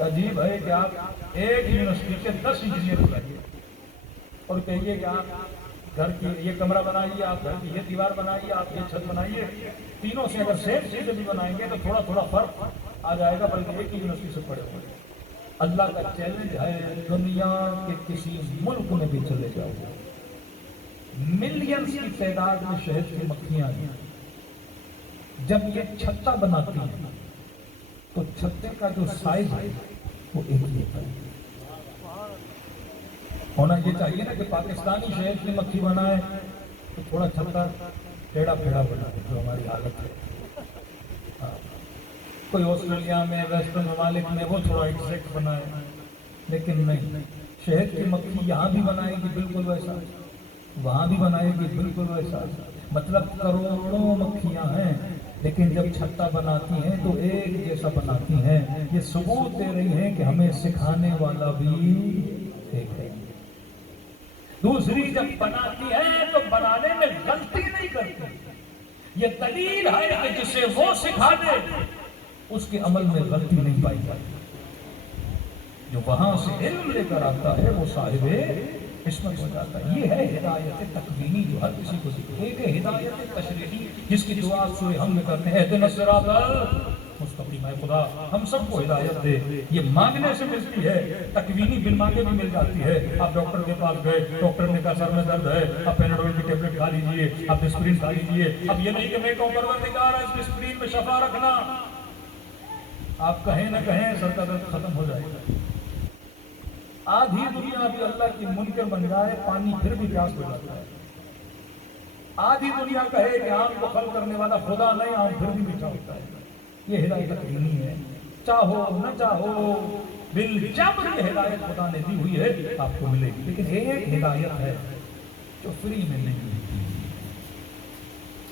عجیب ہے کہ آپ ایک یونیورسٹی کے 10 انجینئر بنائیے اور کہیے کہ آپ گھر کی یہ کمرہ بنائیے، آپ گھر کی یہ دیوار بنائیے، آپ یہ چھت بنائیے۔ تینوں سے اگر سیم چیزیں بھی بنائیں گے تو تھوڑا تھوڑا فرق آ جائے گا، بلکہ ایک ہی یونیورسٹی سے پڑھے ہوئے۔ اللہ کا چیلنج ہے دنیا کے کسی ملک میں بھی چلے جاؤ، ملینز کی تعداد میں شہد کی مکھیاں ہیں، جب یہ چھتا بناتی ہیں تو چھتے کا جو سائز ہے وہ ایک ہی ہوتا ہے۔ ہونا یہ چاہیے نا کہ پاکستانی شہد کی مکھی بنائے تو تھوڑا چھتا ٹیڑھا پھیڑا بنائے، جو ہماری حالت ہے۔ کوئی آسٹریلیا میں، ویسٹرن ممالک میں وہ تھوڑا ایگزیکٹ بنائے، لیکن نہیں، شہد کی مکھی یہاں بھی بنائے گی بالکل ویسا، وہاں بھی بنائے گی بالکل ویسا۔ مطلب کروڑوں مکھیاں ہیں لیکن جب چھتا بناتی ہیں تو ایک جیسا بناتی ہیں۔ یہ ثبوت دے رہی ہیں کہ ہمیں سکھانے والا بھی ایک ہے۔ دوسری جب بناتی ہے تو بنانے میں غلطی نہیں کرتی، یہ دلیل ہے کہ جسے وہ سکھا دے اس کے عمل میں غلطی نہیں پائی جاتی۔ جو وہاں سے علم لے کر آتا ہے وہ صاحب عصمت ہو جاتا ہے۔ یہ ہے ہدایت تکوینی جو ہر کسی کو سکھے۔ ایک ہے ہدایت تشریعی جس کی دعا سورہ ہم میں کرتے ہیں، اہدنا الصراط المستقیم، اے خدا ہم سب کو ہدایت دے۔ یہ مانگنے سے ملتی ہے، تکوینی بن مانگے بھی مل جاتی ہے۔ آپ ڈاکٹر کے پاس گئے، ڈاکٹر نے کہا سر میں درد ہے، آپ پیناڈول کی ٹیبلٹ کھا لیجئے، آپ ڈسپرین کھا لیجئے۔ اب یہ نہیں کہ میں کہوں پروردگار اس ڈسپرین میں شفا رکھنا، آپ کہیں نہ کہیں سر کا درد ختم ہو جائے گا۔ آدھی دنیا بھی اللہ کی منکر بن جائے، پانی پھر بھی پیاس ہو جاتا ہے۔ آدھی دنیا کہے کہ آم کو پھل کرنے والا خدا نہیں، آم پھر بھی میٹھا ہوتا ہے۔ یہ ہدایت دینی ہے، چاہو نہ چاہو بالجبر یہ ہدایت خدا نے دی ہوئی ہے، آپ کو ملے گی۔ لیکن ایک ہدایت ہے جو فری میں نہیں ملتی،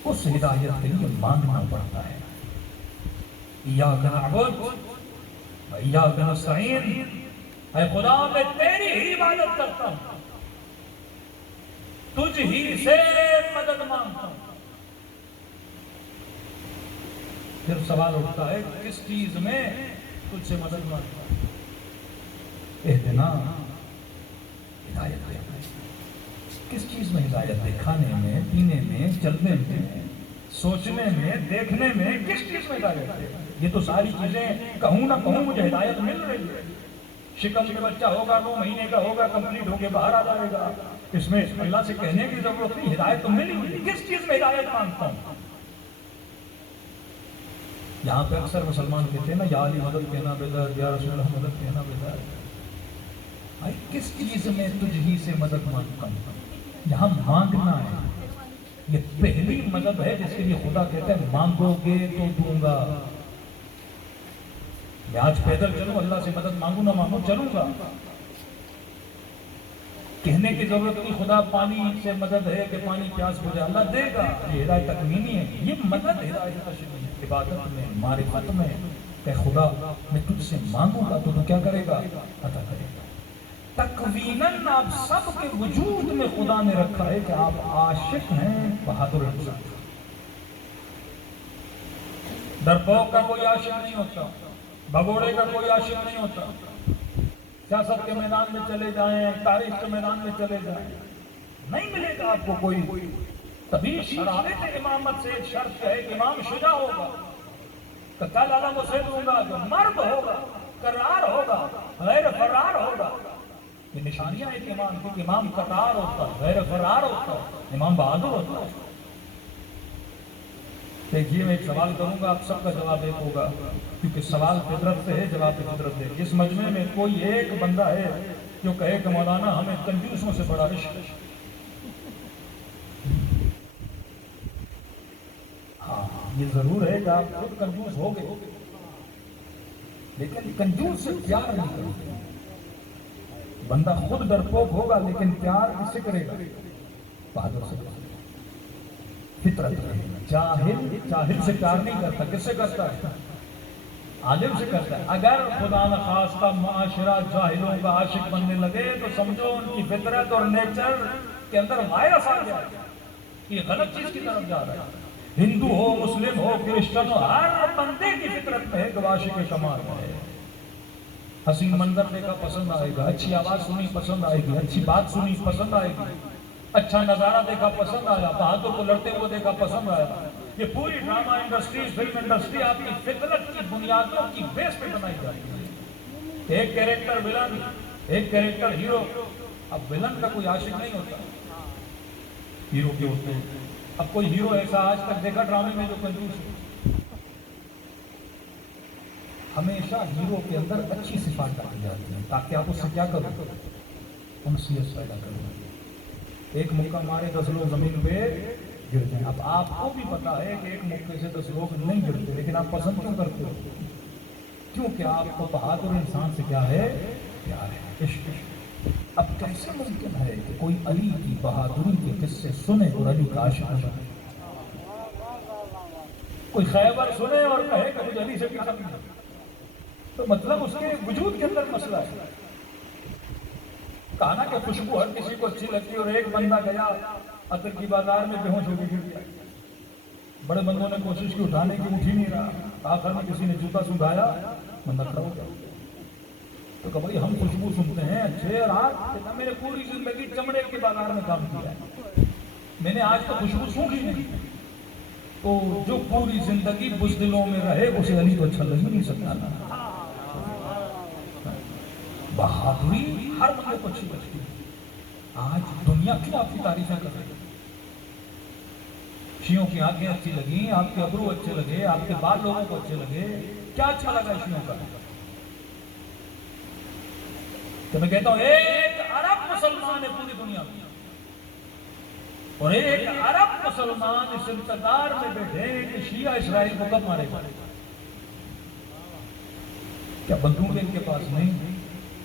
اس ہدایت کے لیے مانگنا پڑتا ہے۔ ایاک نعبد و ایاک نستعین، اے خدا میں تیری ہی عبادت کرتا ہوں، تجھ ہی سے مدد مانگتا ہوں۔ پھر سوال اٹھتا ہے کس چیز میں تجھ سے مدد مانگتا ہوں؟ اہدنا، ہدایت دے۔ کس چیز میں ہدایت دے؟ کھانے میں، پینے میں، چلنے میں، سوچنے میں، دیکھنے میں، کس چیز میں ہدایت دے؟ یہ تو ساری چیزیں کہوں نہ کہوں مجھے ہدایت مل رہی ہے۔ شکم میں بچہ ہوگا، 9 مہینے کا ہوگا، کمپلیٹ ہو کے باہر آ جائے گا، اس میں اللہ سے کہنے کی ضرورت نہیں، ہدایت تو ملی ہوئی۔ کس چیز میں ہدایت مانگتا ہوں؟ یہاں پہ اکثر مسلمان کہتے ہیں نا، یا علی مدد کہنا بیدار، یا رسول اللہ مدد کہنا بیدار۔ بھائی کس چیز میں تجھ ہی سے مدد مانگتا ہوں؟ یہاں مانگنا ہے، یہ پہلی مدد ہے جس کے لیے خدا کہتا ہے مانگو گے تو دوں گا۔ میں آج پیدل چلوں، اللہ سے مدد مانگوں نہ مانگوں، چلوں گا۔ کہنے کی ضرورت نہیں خدا پانی سے مدد ہے کہ پانی پیاس ہو جائے، اللہ دے گا۔ یہ ہدایت تکوینی ہے، یہ مدد ہدایت تشریعی ہے، عبادت میں، معرفت میں کہ خدا میں تجھ سے مانگوں گا تو تو کیا کرے گا؟ عطا کرے گا۔ تکویناً آپ سب کے وجود میں خدا نے رکھا ہے کہ آپ عاشق ہیں بہادر انسان۔ ڈرپوک کا کوئی عاشق نہیں ہوتا، بھگوڑے کا کوئی عاشق نہیں ہوتا۔ سیاست کے میدان میں چلے جائیں، تاریخ کے میدان میں چلے جائیں، نہیں ملے گا آپ کو کوئی۔ تبھی شرائط امامت سے ایک شرط ہے کہ امام شجاع ہوگا، کہ کل علم اسے دوں گا، جو مرد ہوگا، کرار ہوگا، غیر فرار ہوگا۔ یہ نشانیاں ایک امام کی، کہ امام کرار ہوتا ہے، غیر فرار ہوتا ہے، امام بہادر ہوتا ہے۔ دیکھیے میں ایک سوال کروں گا، آپ سب کا جواب ایک ہوگا، کیونکہ سوال فطرت سے ہے، جواب فطرت سے۔ اس مجمع میں کوئی ایک بندہ ہے جو کہے کہ مولانا ہمیں کنجوسوں سے بڑا عشق ہے؟ ہاں یہ ضرور ہے کہ آپ خود کنجوس ہو گئے، لیکن کنجوس سے پیار نہیں کرتے۔ بندہ خود ڈرپوک ہوگا لیکن پیار کس سے کرے گا؟ بہادر سے، فطرت ہے۔ جاہل سے پیار نہیں کرتا، کس سے کرتا ہے؟ عالم سے کرتا ہے۔ اگر خدا نخواستہ معاشرہ جاہلوں کا عاشق بننے لگے تو سمجھو ان کی فطرت اور نیچر کے اندر وائرس آ گیا، یہ غلط چیز کی طرف جا رہا ہے۔ ہندو ہو، مسلم ہو، کرسچن ہو، ہر بندے کی فطرت میں ہے کہ عاشق کمال ہے۔ حسین منظر دیکھا پسند آئے گا، اچھی آواز سنی پسند آئے گی، اچھی بات سنی پسند آئے گی، اچھا نظارہ دیکھا پسند آیا، بہادر کو لڑتے ہوئے دیکھا پسند آیا۔ یہ پوری ڈرامہ انڈسٹری، فلم انڈسٹری آپ کی فطرت کی بنیادوں کی بیس پہ بنائی جاتی ہے۔ ایک کیریکٹر ولن، ایک کیریکٹر ہیرو۔ اب ولن کا کوئی عاشق نہیں ہوتا، ہیرو کے ہوتے ہیں۔ اب کوئی ہیرو ایسا آج تک دیکھا ڈرامے میں جو کنجوس ہے؟ ہمیشہ ہیرو کے اندر اچھی صفات ڈالی جاتی ہیں تاکہ آپ اس سے کیا کرو، انسیت پیدا کرو۔ ایک مکہ مارے 10 لوگ زمین پہ گر جائیں۔ اب آپ کو بھی پتا ہے کہ ایک مکے سے 10 لوگ نہیں گرتے، لیکن آپ پسند کیوں کرتے ہو؟ کیونکہ آپ کو بہادر انسان سے کیا ہے؟ پیار ہے، عشق۔ اب کیسے ممکن ہے کہ کوئی علی کی بہادری کے قصے سنے اور علی کا عاشق بنے؟ کوئی خیبر سنے اور کہے کہ مجھے علی سے پیار نہیں، تو مطلب اس کے وجود کے اندر مسئلہ ہے۔ کہا نا کہ خوشبو ہر کسی کو اچھی لگتی، اور ایک بندہ گیا عطر کی بازار میں بے ہوش ہو کے گر گیا۔ بڑے بندوں نے کوشش کی اٹھانے کی، اٹھ ہی نہیں رہا۔ آخر میں کسی نے جوتا سنگھایا، بندہ کھڑا ہو گیا۔ تو کہا بھائی ہم خوشبو سنتے ہیں اچھے، اور آج میں نے پوری زندگی چمڑے کے بازار میں کام کیا ہے، میں نے آج تک خوشبو سونگھی نہیں۔ تو جو پوری زندگی بزدلوں میں رہے اسے علی تو اچھا لگ ہی نہیں سکتا نا۔ بہادری ہر بندے کو اچھی لگتی ہے۔ آج دنیا کیوں آپ کی تعریفیں کر رہی ہے؟ شیعوں کی آنکھیں اچھی لگیں، آپ کے ابرو اچھے لگے، آپ کے بال لوگوں کو اچھے لگے، کیا اچھا لگا شیعوں کا؟ تو میں کہتا ہوں ایک عرب مسلمان ہے پوری دنیا میں، اور ایک عرب مسلمان اس انتظار میں بیٹھے کہ شیعہ اسرائیل کو کب مارے گا۔ کیا بندوق ان کے پاس نہیں؟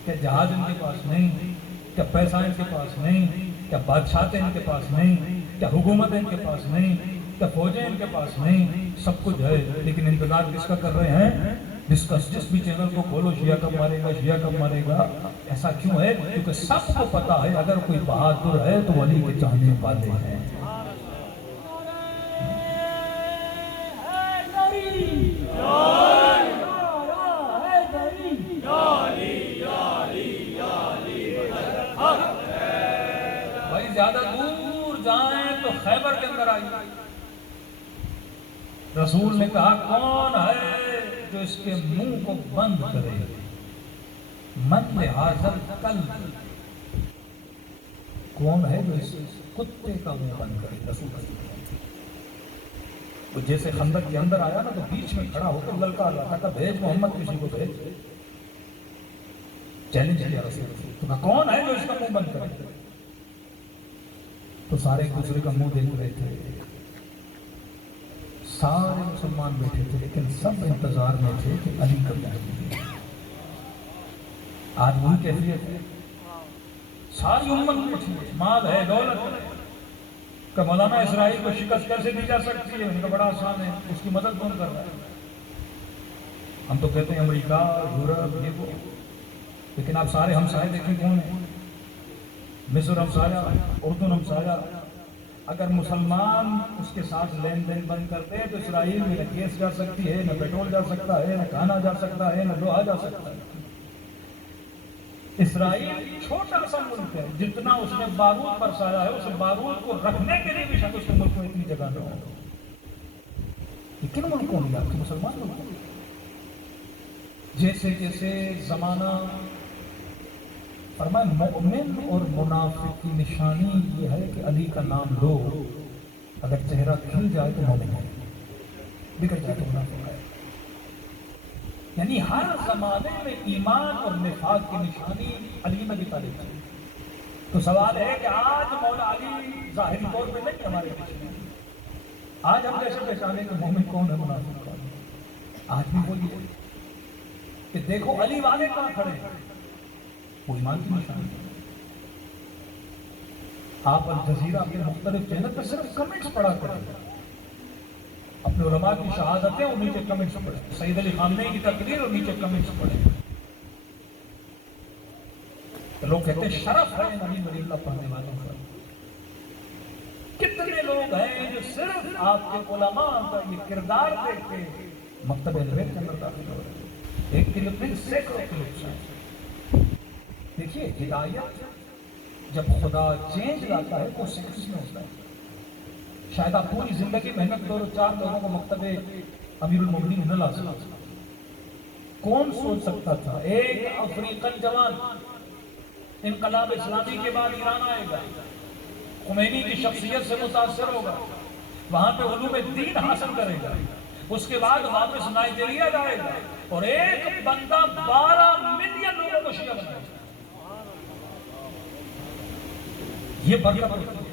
کیا جہاز ان کے پاس نہیں؟ کیا پیسہ ان کے پاس نہیں؟ کیا بادشاہتیں ان کے پاس نہیں؟ کیا حکومتیں ان کے پاس نہیں؟ کیا فوجیں ان کے پاس نہیں؟ سب کچھ ہے، لیکن انتظار کس کا کر رہے ہیں؟ جس بھی چینل کو کھولو شیعہ کب مارے گا، شیعہ کب مارے گا۔ ایسا کیوں ہے؟ کیونکہ سب کو پتا ہے اگر کوئی بہادر ہے تو علی کے چاہنے والے ہیں۔ بھائی زیادہ دور جائیں تو خیبر کے اندر آئیے، رسول نے کہا کون ہے جو اس کے منہ کو بند کرے؟ من لحاظر قلب، کون ہے جو اس کتے کا منہ بند کرے؟ رسول وہ جیسے خندق کے اندر آیا نا تو بیچ میں کھڑا ہو کر للکار رہا تھا کہ بھیج محمد، کسی کو بھیج، چیلنج کیا رسول تو کہا کون ہے جو اس کا منہ بند کرے؟ تو سارے ایک دوسرے کا منہ دیکھ رہے تھے، سارے مسلمان بیٹھے تھے، لیکن سب انتظار میں تھے کہ علی کب جائے۔ آج وہی کیفیت ہے، ساری امت بیٹھی ہے، مال ہے، دولت ہے، کہ مولانا اسرائیل کو شکست کیسے دی جا سکتی ہے؟ ان کا بڑا آسان ہے، اس کی مدد کون کر رہا ہے؟ ہم تو کہتے ہیں امریکہ، یورپ، یہ وہ، لیکن آپ سارے ہمسائے دیکھیں کون ہیں؟ مصر ہمسایا، اردن ہمسایا۔ اگر مسلمان اس کے ساتھ لین دین بند کرتے تو اسرائیل میں نہ گیس جا سکتی ہے، نہ پیٹرول جا سکتا ہے، نہ کھانا جا سکتا ہے، نہ لوہا جا سکتا ہے۔ اسرائیل چھوٹا سا ملک ہے، جتنا اس نے بارود برسایا ہے اس بارود کو رکھنے کے لیے بھی شاید اس کے ملک میں اتنی جگہ نہ ہو۔ یہ کن ملکوں میں؟ آپ کے مسلمان ملکوں میں۔ جیسے جیسے زمانہ فرمائے مومن اور منافق کی نشانی یہ ہے کہ علی کا نام لو، اگر چہرہ کھل جائے تو مومن ہے، بگڑ جائے تو منافق ہے۔ یعنی ہر زمانے میں ایمان اور نفاق کی نشانی علی میں بھی طالب ہے۔ تو سوال ہے کہ آج مولا علی ظاہری طور پہ نہیں ہمارے پیچھے، آج ہم کیسے پہچانے کہ مومن کون ہے، منافق کون ہے؟ آج بھی وہی ہے کہ دیکھو علی والے کہاں کھڑے ہیں، وہ ایمان کی نشانی ہے۔ آپ الجزیرہ کے مختلف چینل پر صرف کمنٹس پڑھا کریں، اپنے علماء کی شہادتیں اور نیچے کمنٹس پڑھیں، سید علی خامنئی کی تقریر اور نیچے کمنٹس پڑھیں. تو لوگ کہتے ہیں شرف ہے نبی ولی اللہ پڑھنے والوں کا. کتنے لوگ ہیں جو صرف آپ کے علماء کا یہ کردار دیکھ کے مکتب اہل بیت کے اندر داخل ہو رہے ہیں. ایک کلپ نہیں، سینکڑوں کلپس ہیں. دیکھیے ہدایت جب خدا چینج لاتا ہے تو سیکنڈز میں ہوتا ہے. شاید آپ پوری زندگی محنت کرو، 4 لوگوں کو مکتب امیر المومنین نہ لا سکتے. کون سوچ سکتا تھا ایک افریقن جوان انقلاب اسلامی کے بعد ایران آئے گا، خمینی کی شخصیت سے متاثر ہوگا، وہاں پہ علوم دین حاصل کرے گا، اس کے بعد واپس نائجیریا جائے گا اور ایک بندہ 12 ملین لوگوں کو شیعہ بنائے گا. یہ برکت ہوتی ہے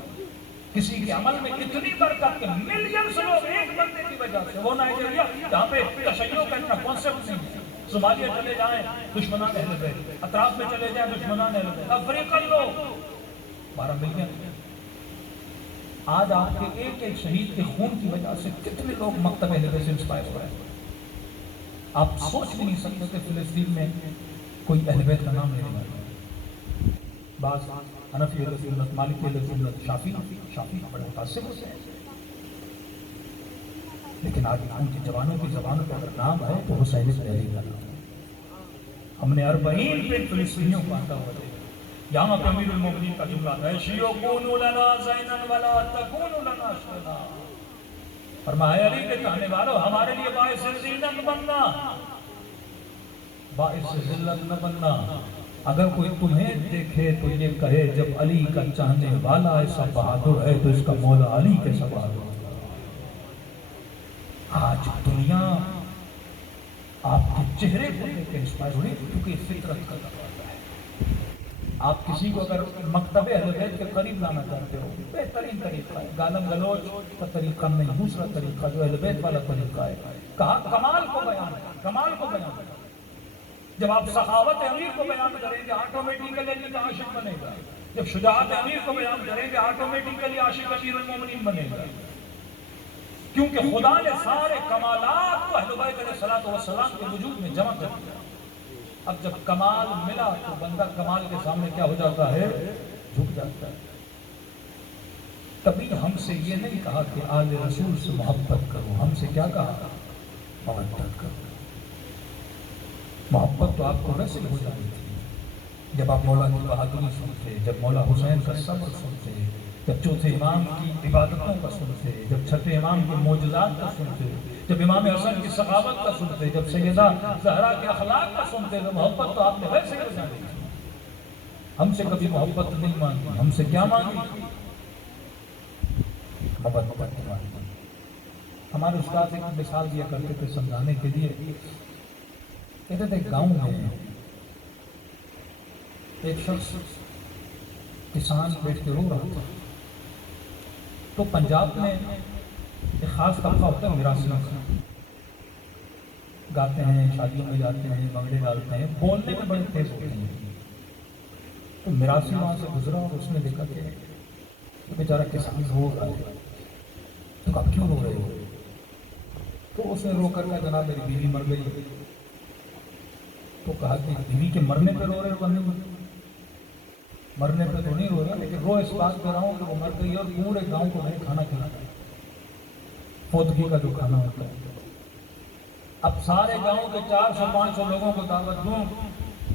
کسی کے عمل میں. اتنی برکت کہ ملین سے لوگ ایک بندے کی وجہ سے. وہ نائجیریا جہاں پہ تشیع کا اتنا کانسیپٹ نہیں ہے، صومالیہ چلے جائیں دشمنان اہل بیت، اطراف میں چلے جائیں دشمنان اہل بیت، افریقن لوگ 12 ملین. آج آپ کے ایک ایک شہید کے خون کی وجہ سے کتنے لوگ مکتب اہل بیت سے انسپائر ہو رہے ہیں. آپ سوچ بھی نہیں سکتے کہ فلسطین میں کوئی اہل بیت کا نام نہیں ہے. بعض حنفی اہل سنت، مالکی اہل سنت، شافعی بڑے متاثر ہوتے ہیں، لیکن آج ان کی جوانوں کی زبانوں پر اگر نام ہے تو حسین علی کا نام ہے. ہم نے 40 پہ فلسطینیوں کو آتا ہوا دیکھا. یہاں پہ امیر المومنین کا جملہ ہے شیعو کونو لنا زینن ولا تکونو لنا شنا. فرمایا علی کے چاہنے والوں ہمارے لیے باعث ذلت بننا، باعث ذلت نہ بننا. اگر کوئی تمہیں دیکھے تو یہ کہے جب علی کا چاہنے والا ایسا بہادر ہے تو اس کا مولا علی کیسا بہادر. آج دنیا آپ کے چہرے کو دیکھ کے انسپائر ہو رہی ہے کیونکہ فطرت کا تقاضا ہے. آپ کسی کو اگر مکتب اہل بیت کے قریب لانا چاہتے ہو بہترین طریقہ ہے گالم گلوچ کا طریقہ نہیں، دوسرا طریقہ جو اہل بیت والا طریقہ ہے. کہا کمال کو بیان ہے، کمال کو بیان ہے. جب آپ سخاوت امیر کو بیان کریں گے آٹومیٹیکلی کا عاشق بنے گا. جب شجاعت امیر کو بیان کریں گے آٹومیٹیکلی عاشق امیر المومنین بنے گا. کیونکہ خدا نے سارے کمالات کو اہل بیت علیہ السلام کے وجود میں جمع کر دیا. اب جب کمال ملا تو بندہ کمال کے سامنے کیا ہو جاتا ہے؟ جھک جاتا ہے. کبھی ہم سے یہ نہیں کہا کہ آل رسول سے محبت کرو، ہم سے کیا کہا؟ محبت کرو. محبت تو آپ کو ویسے ہی ہو جاتی تھی جب آپ مولا کی بہادری سنتے، جب مولا حسین کا صبر سنتے، جب چوتھے امام کی عبادتوں کا سنتے، جب چھٹے امام کے معجزات کا سنتے، جب امام حسن کی سخاوت کا سنتے، جب سیدہ زہرا کے اخلاق کا سنتے. تو محبت تو آپ نے ویسے ہو جاتی تھی. ہم سے کبھی محبت نہیں مانگی. ہم سے کیا مانگی؟ محبت مانگی. ہمارے استاد ایک مثال دیا کرتے تھے سمجھانے کے لیے. کہتے تھے گاؤں میں ایک شخص کسان بیٹھ کے رو رہا تھا. تو پنجاب میں ایک خاص طبقہ ہوتا ہے میراثیوں کا، گاتے ہیں، شادیوں میں جاتے ہیں، بنگڑے ڈالتے ہیں، بولنے میں بڑے تیز ہوتے ہیں. تو میراثی وہاں سے گزرا اور اس نے دیکھا کہ بیچارہ کسان رو رہا ہے. تو اب کیوں رو رہے ہو؟ تو اس نے رو کر کہا جناب میری بیوی مر گئی. تو کہا کہ بیوی کے مرنے پہ رو رہے ہو؟ مرنے پہ تو نہیں رو رہا، لیکن رو اس بات پہ رہا ہوں کہ وہ مر گئی اور پورے گاؤں کو میں نے کھانا کھلایا، فوتگی کا جو کھانا ہوتا ہے. اب سارے گاؤں کے 400-500 لوگوں کو دعوت دوں،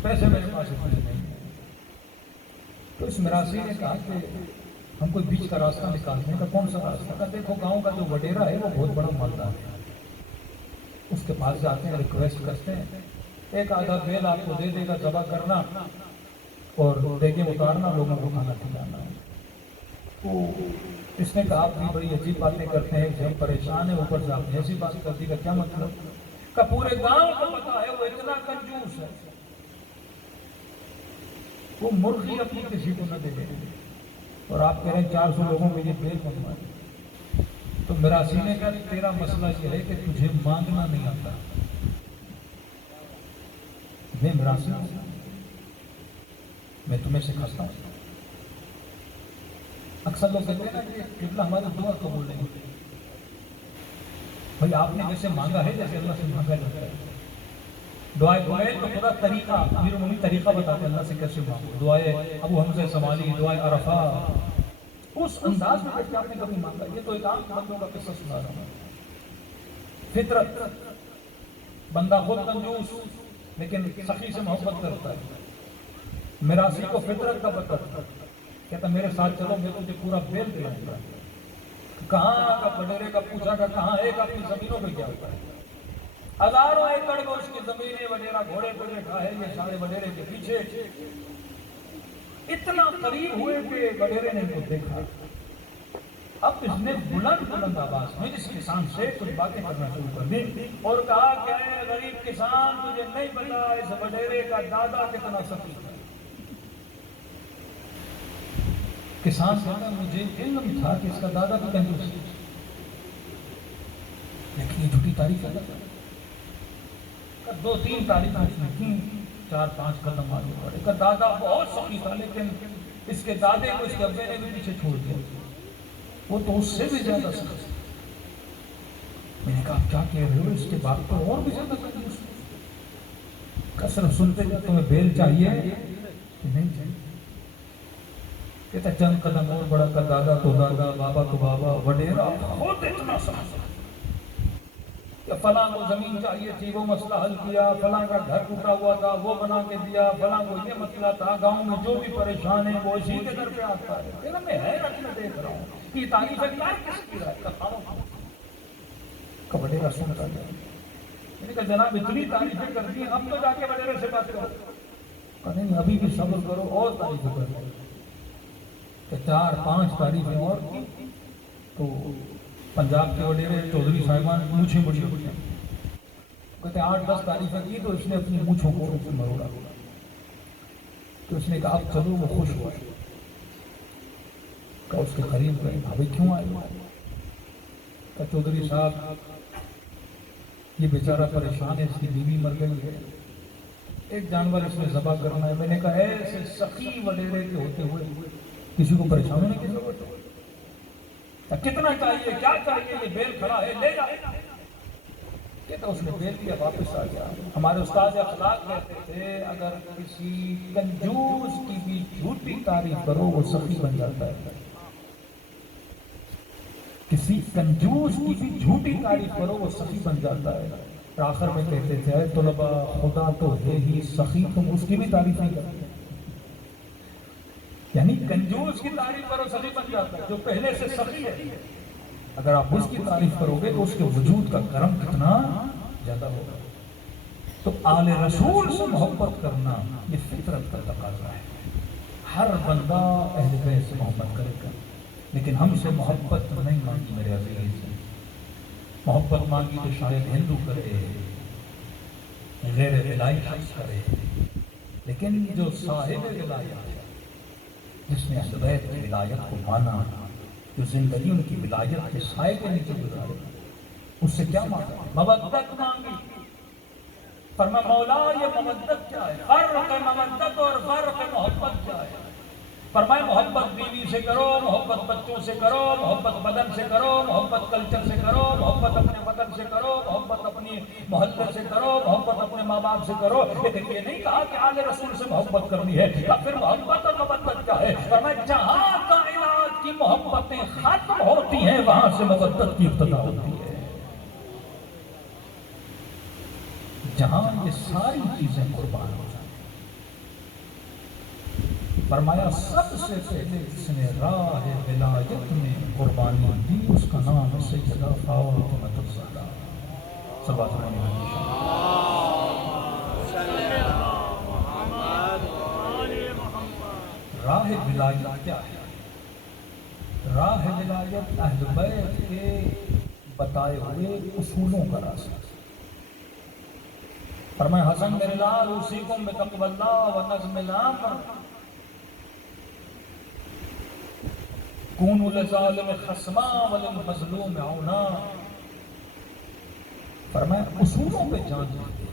پیسے میرے پاس اتنے نہیں. تو اس میراثی نے کہا کہ ہم کوئی بیچ کا راستہ نکالتے ہیں. کون سا راستہ؟ کہ دیکھو گاؤں کا جو وڈیرا ہے وہ بہت بڑا مالدار ہے، اس کے پاس جاتے ہیں، ریکویسٹ کرتے ہیں، ایک آدھا بیل آپ کو دے دے گا ذبح کرنا اور دیگیں اتارنا، لوگوں کو کھانا کھلانا. تو اس نے کہا آپ بھی بڑی عجیب باتیں کرتے ہیں کہ ہم پریشان ہیں، اوپر سے آپ نے ایسی بات کر دی کا کیا مطلب؟ کہ پورے گاؤں کو پتا ہے وہ اتنا کنجوس ہے، وہ مرغی اپنی کسی کو نہ دے دے، اور آپ کہہ رہے ہیں 400 لوگوں کو یہ بیل بنوائے. تو میراثی نے کہا تیرا مسئلہ یہ ہے کہ تجھے مانگنا نہیں آتا. میں میراثی ہوں، میں تمہیں سکھاتا ہوں. اکثر لوگ کہتے ہیں نا کہ قبلہ ہماری دعا قبول نہیں. بھائی آپ نے جیسے مانگا ہے جیسے اللہ سے مانگا جاتا ہے. دعائے قبیل تو خدا طریقہ امیر المومنین طریقہ بتاتے ہیں اللہ سے کیسے مانگو. دعائے ابو حمزہ سمالی، دعائے عرفہ، اس انداز میں بیٹھ کے آپ نے کبھی مانگا؟ یہ تو ایک عام بندوں کا قصہ سنا رہا ہوں. فطرت، بندہ خود کنجوس لیکن سخی سے محبت کرتا ہے. میراثی کو فطرت کا پتہ کہتا میرے ساتھ چلو میں تجھے پورا بیل دلاؤں گا. کہاں کا بڈیرے کا پوچھا کہ کہاں ایک اپنی زمینوں پہ کیا ہوتا ہے. ہزاروں ایکڑ میں اس کی زمینیں وغیرہ گھوڑے پہ بیٹھا ہے. یہ سارے وڈیرے کے پیچھے اتنا قریب ہوئے کہ وڈیرے نے ان کو دیکھا. اب اس نے بلند آواز میں اس کسان سے کچھ باتیں کرنا شروع کر دی اور کہا کہ اے غریب کسان، تجھے نہیں پتا اس وڈیرے کا دادا کتنا سخی ہے. کسان کہتا مجھے علم تھا کہ اس کا دادا بھی کنجوس ہے، لیکن یہ جھوٹی تاریخ ہے. دو تین تاریخیں اس نے کی، 4-5 قدم آگے بڑھے. کا دادا بہت سخی تھا لیکن اس کے دادے کو اس کے ابے نے بھی پیچھے چھوڑ دیا، وہ تو اس سے بھی زیادہ سخی. میں نے کہا آپ کیا کہہ رہے ہو؟ اس کے بعد تو اور بھی زیادہ کنجوس. صرف سنتے جا تمہیں بیل چاہیے کہ نہیں چاہیے؟ کہتا چند قدم اور بڑا کا دادا تو دادا، بابا تو بابا، وڈیرا خود اتنا سخت کہ فلاں کو زمین چاہیے تھی، وہ مسئلہ حل کیا. فلاں کا گھر ٹوٹا ہوا تھا، وہ بنا کے دیا. فلاں کو یہ مسئلہ تھا. گاؤں میں جو بھی پریشان ہے وہ اسی کے گھر پہ آتا ہے. کہنا میں حیرت میں دیکھ رہا ہوں کہ یہ تعریف ہے کس کی رائے کا وڈیرا سنتا گیا. میں نے کہا جناب اتنی تعریفیں کرتی ہیں، اب تو جا کے وڈیرے سے بات کرو. کہا نہیں ابھی بھی صبر کرو اور تعریفیں کرو. کہ 4-5 تعریفیں اور کی تو پنجاب کے وڈیرے چودھری صاحبان مونچھیں بڑی ہوئی ہیں. کہتے 8-10 تعریفیں کی تو اس نے اپنی مونچھوں کو مروڑا. تو اس نے کہا اب چلو. وہ خوش ہوا کہ اس کے قریب گئے. بھائی کیوں آئے؟ کہ چودھری صاحب یہ بیچارہ پریشان ہے، اس کی بیوی مر گئی ہے، ایک جانور اس میں ذبح کرنا ہے. میں نے کہا ایسے سخی وڈیرے کے ہوتے ہوئے کسی کو پریشان ہونے کی ضرورت ہے؟ کتنا چاہیے، کیا چاہیے؟ یہ بیل کھڑا ہے، لے جا. کہتا اس نے بیل دیا، واپس آ گیا. ہمارے استاد اخلاق کہتے تھے اگر کسی کنجوس کی بھی جھوٹی تعریف کرو وہ سخی بن جاتا ہے. کسی کنجوس کی بھی جھوٹی تعریف کرو وہ سخی بن جاتا ہے. آخر میں کہتے تھے اے طلباء، خدا تو ہے ہی سخی، تم اس کی بھی تعریف نہیں کرتے. یعنی کنجوس کی تعریف کرو سخی بن جاتا ہے، جو پہلے سے سخی ہے اگر آپ اس کی تعریف کرو گے تو اس کے وجود کا کرم کتنا زیادہ ہوگا. تو آل رسول سے محبت کرنا یہ فطرت کا تقاضا ہے. ہر بندہ اہل بیت سے محبت کرے گا، لیکن ہم سے محبت نہیں مانگی میرے عزیز. محبت مانگی تو شاید ہندو کرے، غیر ولایت کرے، لیکن جو صاحب ولایت ہے، جس نے اہل بیت کی ولایت کو مانا، جو زندگی ان کی ولایت کے سائے کے نیچے گزارے، اس سے کیا مانگا؟ مودت مانگی. فرمایا مولا یہ مودت کیا ہے؟ فرق مودت اور فرق محبت کیا ہے؟ فرمایا محبت بیوی سے کرو، محبت بچوں سے کرو، محبت بدن سے کرو، محبت کلچر سے کرو، محبت اپنے وطن سے کرو، محبت اپنی محلے سے کرو، محبت اپنے ماں باپ سے کرو. لیکن یہ نہیں کہا کہ آل رسول سے محبت کرنی ہے. پھر محبت اور مودت کیا ہے؟ فرمایا جہاں کائنات کی محبتیں ختم ہوتی ہیں وہاں سے مودت کی ابتدا ہوتی ہے. جہاں یہ ساری چیزیں قربان ہو جائیں. فرمایا سب سے پہلے جس نے راہ ولایت میں قربانی دی اس کا نام ہے سیدہ فاطمہ الزہرا صلوات اللہ علیہ. راہ ولایت کیا ہے؟ راہ ولایت اہل بیت کے بتائے ہوئے اصولوں کا راستہ. فرمایا حسن میرے لال اوصیکم بتقوی اللہ و نظم الامر کونوا للظالم خصما وللمظلوم عونا. فرمایا اصولوں پہ جان دیتے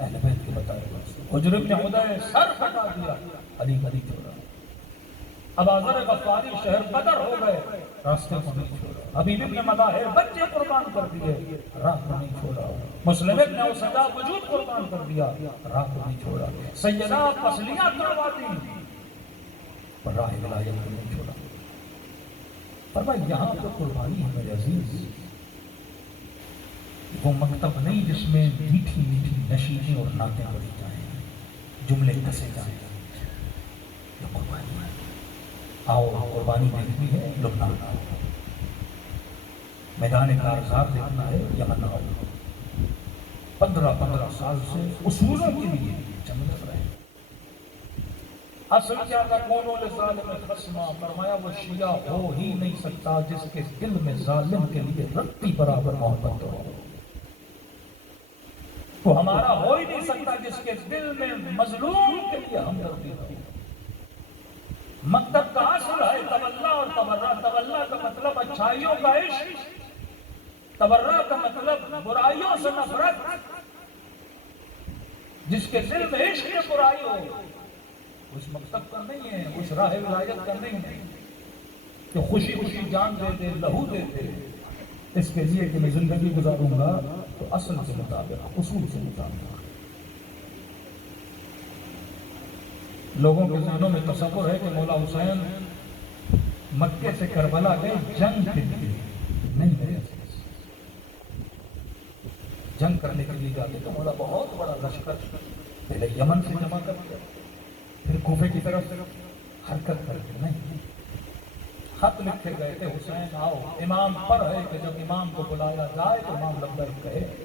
اہل بیت کے بتائے ہوئے. حجر ابن حدیث سر پھٹا دیا، علی گلی چھوڑا. اب آذر غفاری شہر بدر ہو گئے، راستے کو نہیں چھوڑا۔ حبیب ابن مظاہر بچے قربان کر دیے، راہ کو نہیں چھوڑا۔ مسلم ابن اسدہ وجود قربان کر دیا، راہ کو نہیں چھوڑا۔ سیدہ پسلیاں توڑوا دی، پر راہ ولایت کو نہیں چھوڑا۔ فرمایا یہاں تو قربانی ہے میرے عزیز، وہ مکتب نہیں جس میں میٹھی میٹھی نشیدیں اور نعتیں پڑھی جائیں، جملے کسے جائیں۔ یہ قربانی ہے۔ آؤ قربانی دیکھنی ہے لبنان آؤ، میدان کارزار دیکھنا ہے یمن آؤ۔ 15 سال سے اصولوں کے لیے جنگ کر رہے ہیں۔ اصل کیا تھا؟ کونوا للظالم خصما، فرمایا وہ شیعہ ہو ہی نہیں سکتا جس کے دل میں ظالم کے لیے رتی برابر محبت ہو۔ وہ ہمارا ہو ہی نہیں سکتا جس کے دل میں مظلوم کے لیے ہمدردی ہو۔ مکتب کا اصل ہے تولا اور تبرہ۔ تولا کا مطلب اچھائیوں کا عشق، تبرہ کا مطلب برائیوں سے نفرت۔ جس کے دل میں عشق کی برائی ہو، اس مکتب کا نہیں ہے، اس راہ ولایت کا نہیں ہے کہ خوشی خوشی جان دے دے، لہو دے دے اس کے لیے کہ میں زندگی گزاروں گا تو اصل کے مطابق، اصول کے مطابق۔ لوگوں کے ذہنوں میں تصور ہے کہ مولا حسین مکے سے کربلا گئے جنگ کے لیے، نہیں میرے عزیز، جنگ کرنے کے لیے جاتے تو مولا بہت بڑا لشکر پہلے یمن سے جمع کرتے، پھر کوفے کی طرف حرکت کرتے، نہیں، خط لکھے گئے تھے حسین آؤ۔ امام پر ہے کہ جب امام کو بلایا جائے تو امام لبیک کہے۔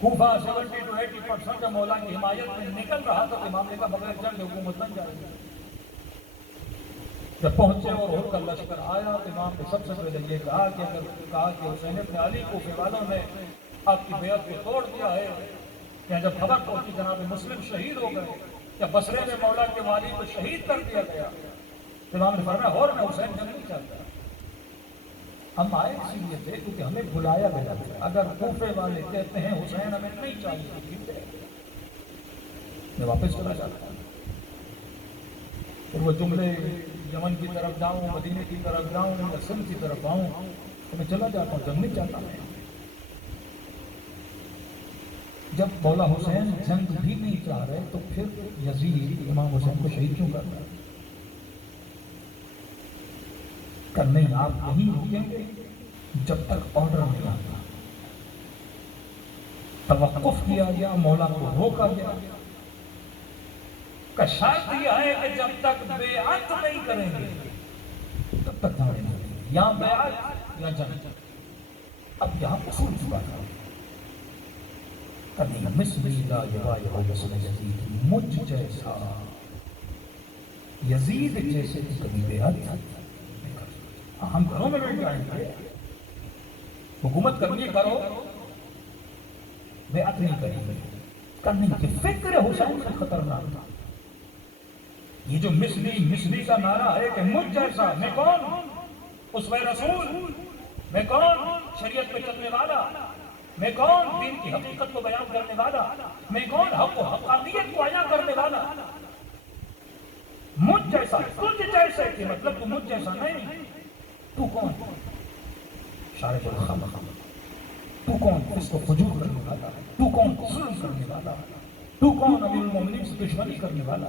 کوفہ 70 to 80% مولا کی حمایت میں نکل رہا تھا، امام نے کہا بغیر جنگ حکومت بن جائے گی۔ جب پہنچے اور ہو کر لشکر آیا تو امام نے سب سے پہلے یہ کہا کہ حسین ابن علی کوفے والوں نے آپ کی بیعت کو توڑ دیا ہے۔ کہ جب خبر پہنچی جناب مسلم شہید ہو گئے، یا بصرے میں مولا کے والی کو شہید کر دیا گیا، امام نے فرمایا اور میں حسین جنگ نہیں چاہتا۔ ہم آئے اسی لیے تھے کیونکہ ہمیں بلایا گیا تھا۔ اگر کوفے والے کہتے ہیں حسین ہمیں نہیں چاہیے، میں واپس چلا جاتا ہوں۔ پھر وہ جملے یمن کی طرف جاؤں، مدینے کی طرف جاؤں یا سندھ کی طرف آؤں تو میں چلا جاتا ہوں، جنگ نہیں چاہتا میں۔ جب مولا حسین جنگ بھی نہیں چاہ رہے تو پھر یزید امام حسین کو شہید کیوں کر رہا ہے؟ کہ نہیں آپ نہیں رکیں گے جب تک آرڈر نہیں آتا۔ توقف کیا گیا، مولا کو روکا گیا کہ شرط یہ ہے کہ جب تک بیعت نہیں کریں گے تب تک جانے نہیں دیں گے، یا بیعت یا جنگ۔ اب یہاں اصول کی بات ہے کہ نہیں مثلی لا یبایع مثل یزید، مجھ جیسا یزید جیسے کبھی بیعت نہیں کرتا۔ ہم گھروں میں بیٹھ جائیں گے، حکومت کرنی کرو، بیعت نہیں کریں گے، کرنے کی فکر حسین سے خطرناک تھا۔ یہ جو مثلی کا نعرہ ہے کہ مجھ جیسا، میں کون؟ اسوہ رسول، میں کون؟ شریعت پہ چلنے والا، میں کون؟ دین کی حقیقت کو بیان کرنے والا، میں کون؟ حق و حقانیت کو عیاں کرنے والا۔ مجھ جیسا، تجھ جیسے کہ مطلب تو مجھ جیسا نہیں، تو کون؟ شارب الخمر، تو کون؟ فسق و فجور کرنے والا، تو کون؟ ظلم کرنے والا، تو کون؟ امیر المومنین سے دشمنی کرنے والا۔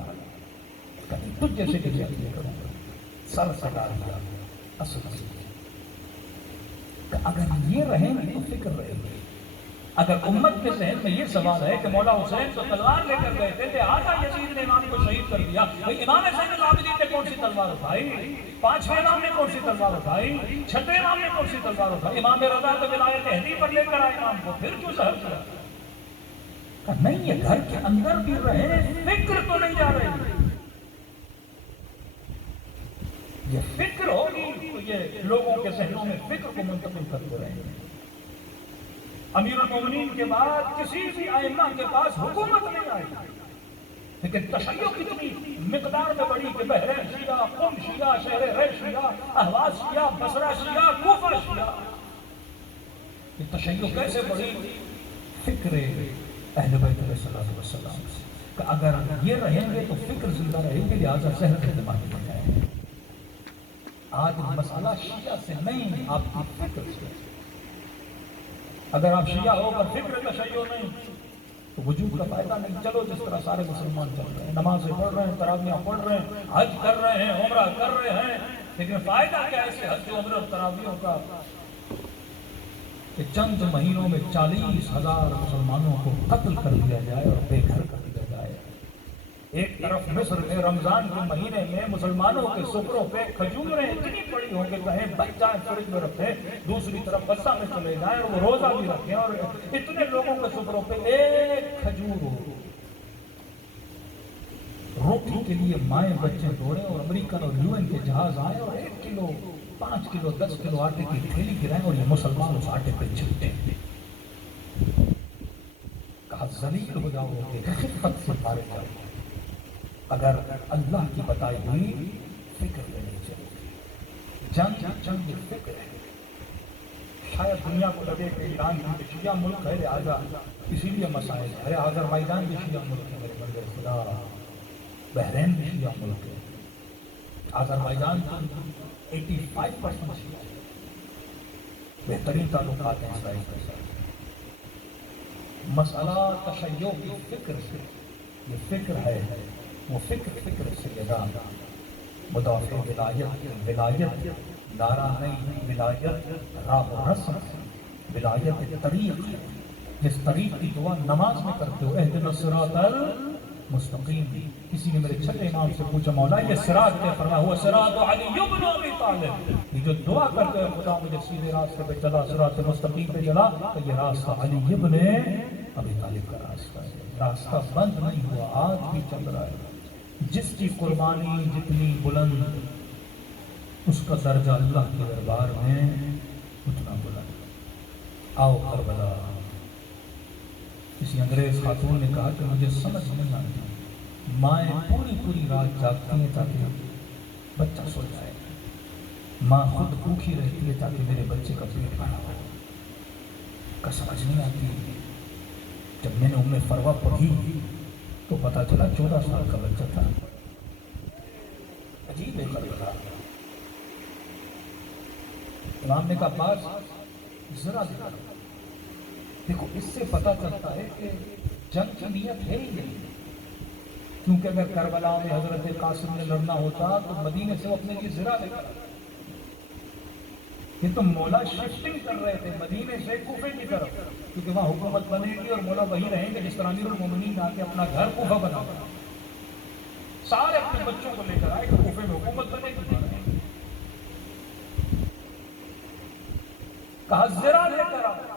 تجھ جیسے کہ جیسے کروں گا، سر سٹا دیا اصل کہ اگر یہ رہیں گے تو فکر رہے گی۔ اگر امت کے ذہن میں یہ سوال ہے کہ مولا حسین تو تلوار لے کر گئے تھے، لہٰذا یزید نے امام کو شہید کر دیا، بھئی امام زین العابدین نے کون سی تلوار اٹھائی؟ 5ویں امام نے کون سی تلوار اٹھائی؟ 6ویں امام نے کون سی تلوار اٹھائی؟ امام رضا تو ولایت اہدی پر لے کر آئے امام کو، پھر کیوں سہر کیا؟ کہ نہیں یہ گھر کے اندر بھی رہے، فکر تو نہیں جا رہی۔ یہ فکر ہوگی تو یہ لوگوں کے ذہنوں میں فکر کو منتقل کرتے رہیں گے۔ امیر المومنین کے بعد کسی بھی ائمہ کے پاس حکومت نہیں آئی، لیکن تشیع کتنی مقدار میں بڑی کہ بحرین شیعہ، قم شیعہ، شہر ری شیعہ، اہواز شیعہ، بصرہ شیعہ، کوفہ شیعہ۔ یہ تشیع کیسے بڑی؟ فکر اہل بیت علیہ السلام سے کہ اگر یہ رہیں گے تو فکر زندہ رہے گی، لہٰذا زہر کے دماغ میں جائے گا۔ آج مسئلہ شیعہ سے نہیں، آپ کی فکر سے۔ اگر آپ شیعہ ہو کر فکر تشیع نہیں تو وجود کا فائدہ نہیں۔ چلو جس طرح سارے مسلمان چل رہے ہیں، نمازیں پڑھ رہے ہیں، تراویحیں پڑھ رہے ہیں، حج کر رہے ہیں، عمرہ کر رہے ہیں، لیکن فائدہ کیا ہے حج عمرہ اور تراویحوں کا کہ چند مہینوں میں 40,000 مسلمانوں کو قتل کر دیا جائے اور بے گھر کر دیا جائے۔ ایک طرف مصر میں رمضان کے مہینے میں مسلمانوں کے سفروں پہ کھجوریں اتنی پڑی ہوں کہ کہیں بچ جائیں فریج میں رکھیں، دوسری طرف غزہ میں چلے جائیں اور وہ روزہ بھی رکھیں اور اتنے لوگوں کے سفروں پہ ایک کھجور ہو۔ روٹی کے لیے مائیں بچے دوڑیں اور امریکن اور UN کے جہاز آئے اور 1 کلو 5 کلو 10 کلو آٹے کی تھیلی گرائیں اور یہ مسلمان اس آٹے پہ چھلتے ہیں۔ کہا ذلیل ہو جاؤ گے، خفت سے مارے جاؤ گے۔ اگر اللہ کی بتائی ہوئی فکر لینی چاہیے۔ جنگ فکر ہے۔ شاید دنیا کو لگے کہ ایران بھی شیعہ ملک ہے لہٰذا اسی لیے مسائل ہے، آذربائیجان بھی شیعہ ملک ہے میرے بندے خدا، بحرین بھی شیعہ ملک ہے، آذربائیجان 85% شیعہ ہے، بہترین تعلقات ہیں اسرائیل کے ساتھ۔ مسئلہ تشیع کی فکر سے، یہ فکر ہے، وہ فکر سیدہ مدافع ولایت نعرہ نہیں، ولایت راہ و رسم، ولایت طریق، جس طریق کی دعا نماز میں کرتے ہو، اہدنا الصراط المستقیم۔ کسی نے میرے چھٹے امام سے پوچھا مولا یہ صراط کیا؟ فرمایا ہوا صراط علی بن ابی طالب۔ یہ جو دعا کرتے ہو خدا مجھے سیدھے راستے پہ چلا، صراط مستقیم پہ چلا، تو یہ راستہ علی بن ابی طالب کا راستہ ہے۔ راستہ بند نہیں ہوا، آج بھی چل رہا ہے۔ جس کی قربانی جتنی بلند، اس کا درجہ اللہ کے دربار میں اتنا بلند۔ آؤ کربلا۔ کسی انگریز خاتون نے کہا کہ مجھے سمجھ نہیں آتی، مائیں پوری رات جاگتی ہیں تاکہ بچہ سو جائے، ماں خود بھوکی رہتی ہے تاکہ میرے بچے کا پیٹ بھرا ہو۔ کا سمجھ نہیں آتی۔ جب میں نے ام فروا پڑھی تو پتہ چلا 14 سال کا بچہ تھا۔ عجیب ہے کربلا۔ امام نے کہا پاس ذرا دیکھو، اس سے پتہ چلتا ہے کہ جنگ کی نیت ہے ہی نہیں، کیونکہ اگر کربلا میں حضرت قاسم نے لڑنا ہوتا تو مدینے سے وہ اپنے لیے ذرا لے کر، یہ تو مولا شفٹنگ کر رہے تھے مدینے سے کوفے کی طرف، کیونکہ وہاں حکومت بنے گی اور مولا وہی رہیں گے جس طرح امیر المومنین آ کے اپنا گھر کوفہ بنا، سارے اپنے بچوں کو لے کر آئے کہ کوفے میں حکومت بنے گی۔ کہا زرا لے کر آؤ۔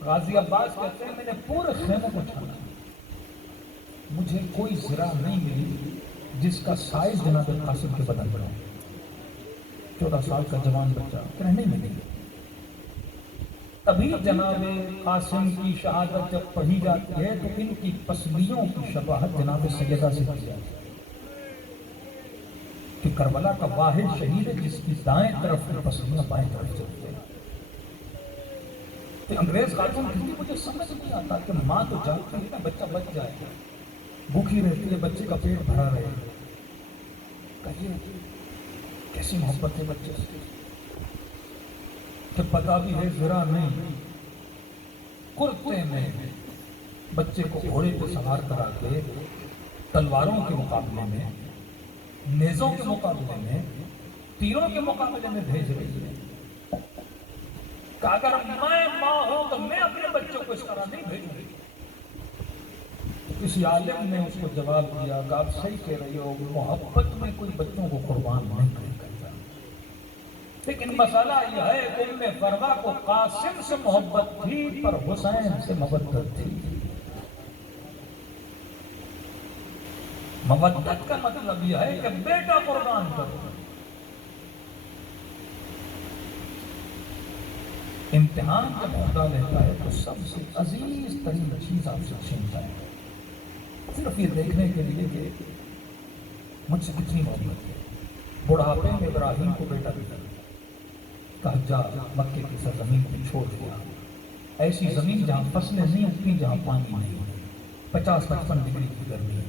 غازی عباس کہتے ہیں میں نے پورے خیموں کو چھانا، مجھے کوئی زرا نہیں ملی جس کا سائز جناب قاسم کے بدن پر ہو۔ 14 سال کا جوان بچہ کہنے نہیں ملی۔ تبھی جناب قاسم کی شہادت جب پڑھی جاتی ہے تو ان کی پسلیوں کی شباہت جناب سیدہ سے کی جاتی ہے کہ کربلا کا واحد شہید ہے جس کی دائیں طرف کی پسلیاں بائیں طرف چلتی ہیں۔ تو انگریز خاتون کہتی مجھے سمجھ نہیں آتا کہ ماں تو جانتی ہے نا بچہ بچ جائے گا، بھوکی رہتی ہے، بچے کا پیٹ بھرا رہے گا، کہیے کیسی محبت ہے بچے سے، کہ پتا بھی ہے ذرا نہیں، کرتے میں بچے کو گھوڑے پہ سوار کرا کے تلواروں کے مقابلے میں، نیزوں کے مقابلے میں، تیروں کے مقابلے میں بھیج رہی ہے کہ اگر میں ماں ہوں تو میں اپنے بچوں کو اس طرح نہیں بھیجوں گی۔ کسی عالم نے اس کو جواب دیا کہ آپ صحیح کہہ رہی ہو، محبت میں کوئی بچوں کو قربان نہیں کرتا، لیکن مسئلہ یہ ہے کہ ام فروا کو قاسم سے محبت تھی پر حسین سے مودت تھی۔ مودت کا مطلب یہ ہے کہ بیٹا قربان کرو۔ امتحان جب خدا لیتا ہے تو سب سے عزیز ترین چیز آپ سے چھینتا ہے، صرف یہ دیکھنے کے لیے کہ مجھ سے کتنی محبت ہے۔ بڑھاپے میں ابراہیم کو بیٹا دیا، کہا جا مکے کی سرزمین کو چھوڑ دیا، ایسی زمین جہاں فصلیں نہیں اگتی، جہاں پانی نہیں، 50-55 ڈگری کی گرمی،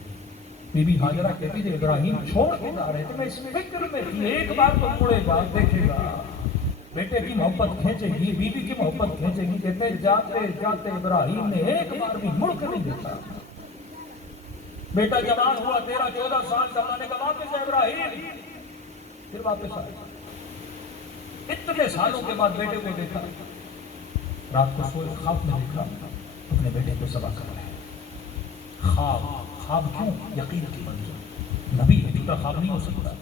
بی بی ہاجرہ کہتی تھی ابراہیم چھوڑ کے جا رہے تھے، میں اس فکر میں تھی ایک بار تو مڑے گا دیکھے گا، بیٹے کی محبت کھینچے گی، بیوی کی محبت کھینچے گی. کہتے جاتے جاتے ابراہیم نے ایک بار بھی مڑ کے نہیں دیکھا. بیٹا جوان ہوا 13-14 سال کا، اللہ نے کہا واپس ہے ابراہیم، پھر واپس آیا. اتنے سالوں کے بعد بیٹے کو دیکھا، رات کو سوئے خواب میں دیکھا اپنے بیٹے کو ذبح کر رہے ہیں. خواب کیوں؟ یقین کی منظور. نبی ہے، جھوٹا خواب نہیں ہو سکتا.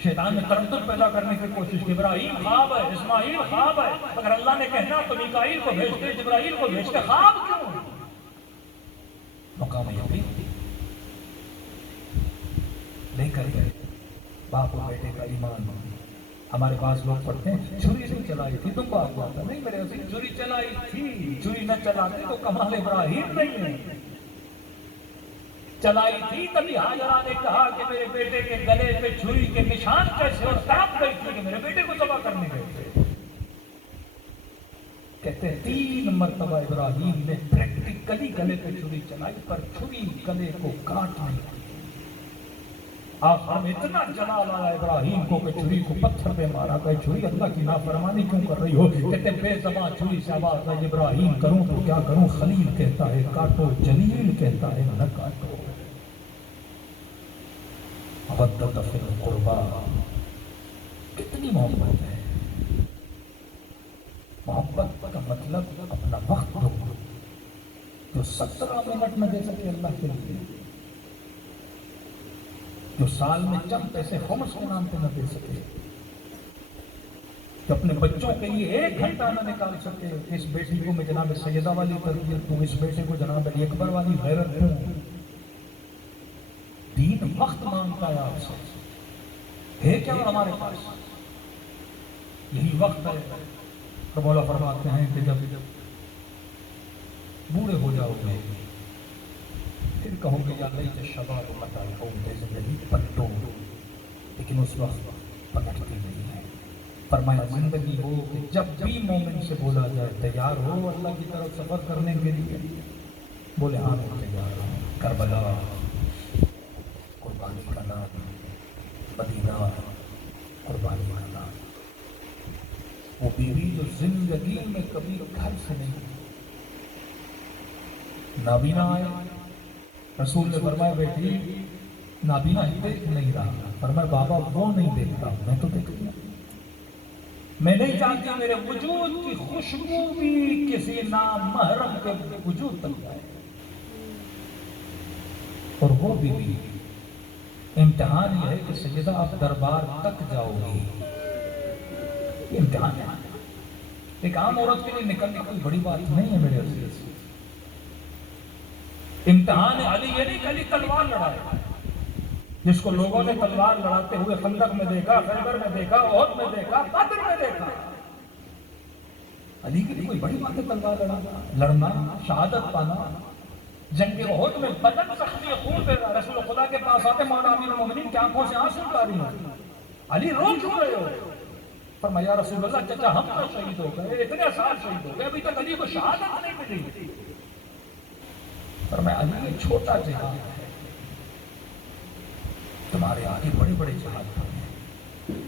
شیطان نے تردد پیدا کرنے کی کوشش کی، ابراہیم خواب ہے، اسماعیل خواب ہے، اگر اللہ نے کہنا تو میکائیل کو بھیجتے، جبرائیل کو بھیجتے، خواب کیوں؟ مقام یقین لے کر گئے باپ اور بیٹے کا ایمان. ہمارے پاس لوگ پڑھتے ہیں چھری نہیں چلائی تھی تم کو آپ آتا نہیں، میرے حسین چھری چلائی تھی، چھری نہ چلاتے تو کمال ابراہیم نہیں ہے. چلائی تھی تبھی ہاجرہ نے کہا کہ میرے بیٹے کے گلے پہ چھری کے نشان کیسے، اور تڑپ گئی تھی کہ میرے بیٹے کو ذبح کرنے گئے تھے. کہتے ہیں 3 مرتبہ ابراہیم نے پریکٹیکلی گلے پہ چھری چلائی پر چھری گلے کو کاٹ نہیں کی. آخر میں اتنا جلال آیا ابراہیم کو کہ چھری کو پتھر پہ مارا گیا. چھری اللہ کی نافرمانی کیوں کر رہی ہو؟ کہتے بے زبان چھری سے آواز آئی ابراہیم کروں تو کیا کروں، خلیل کہتا ہے کاٹو، جلیل کہتا ہے نہ کاٹو. مودۃ فی القربیٰ، کتنی محبت ہے. محبت کا مطلب اپنا وقت دو جو 17 منٹ میں دے سکے اللہ کے لیے، جو سال میں چند پیسے خمس کے نام پہ نہ دے سکے، جو اپنے بچوں کے لیے 1 گھنٹہ نہ نکال سکے. اس بیٹی کو میں جناب سیدہ والی تربیت دوں، اس بیٹے کو جناب علی اکبر والی غیرت دوں. دین وقت مانگتا ہے آپ سے، ہے کیا ہمارے پاس؟ یہی وقت ہے. تو مولا فرماتے ہیں کہ جب بوڑھے ہو جاؤ گے پھر کہو گے یا لیت الشباب متى يعود، زندگی پلٹو، لیکن اس وقت پلٹتی نہیں ہے. فرمایا زندگی ہو کہ جب بھی مومن سے بولا جائے تیار ہو اللہ کی طرف سفر کرنے کے لیے، بولے ہاں میں تیار ہوں. کربلا، قربانی کا نام، مدینہ، قربانی کا نام. وہ بیوی جو زندگی میں کبھی گھر سے نہیں، نابینا آئے، رسول نے فرمایا بیٹی نابینا دیکھ نہیں رہا. فرمایا بابا وہ نہیں دیکھتا، میں تو دیکھ لیا. میں نہیں چاہتی میرے وجود کی خوشبو بھی کسی نامحرم کے وجود تک جائے. اور وہ بیوی، امتحان یہ ہے کہ سیدہ آپ دربار تک جاؤ گی. یہ امتحان ہے. ایک عام عورت کے لیے نکلنا کوئی بڑی بات نہیں ہے میرے عزیز. امتحان علی یہ نہیں کہ علی تلوار لڑائے، جس کو لوگوں نے تلوار لڑاتے ہوئے خندق میں دیکھا، خیبر میں دیکھا، احد میں دیکھا، بدر میں دیکھا. علی کے لیے کوئی بڑی بات ہے تلوار لڑنا، شہادت پانا. جنگ احد میں بدن زخمی خون پہ رسول خدا کے پاس آتے، مولا امیر المومنین کی آنکھوں سے آنسو جاری ہیں. علی رو کیوں رہے ہو؟ فرمایا یا رسول اللہ چچا ہم تو شہید ہو گئے، اتنے سال شہید ہو گئے، ابھی تک علی کو شہادت نہیں ملی. فرمایا علی یہ چھوٹا جہاد ہے، تمہارے آگے بڑے بڑے جہاد ہیں.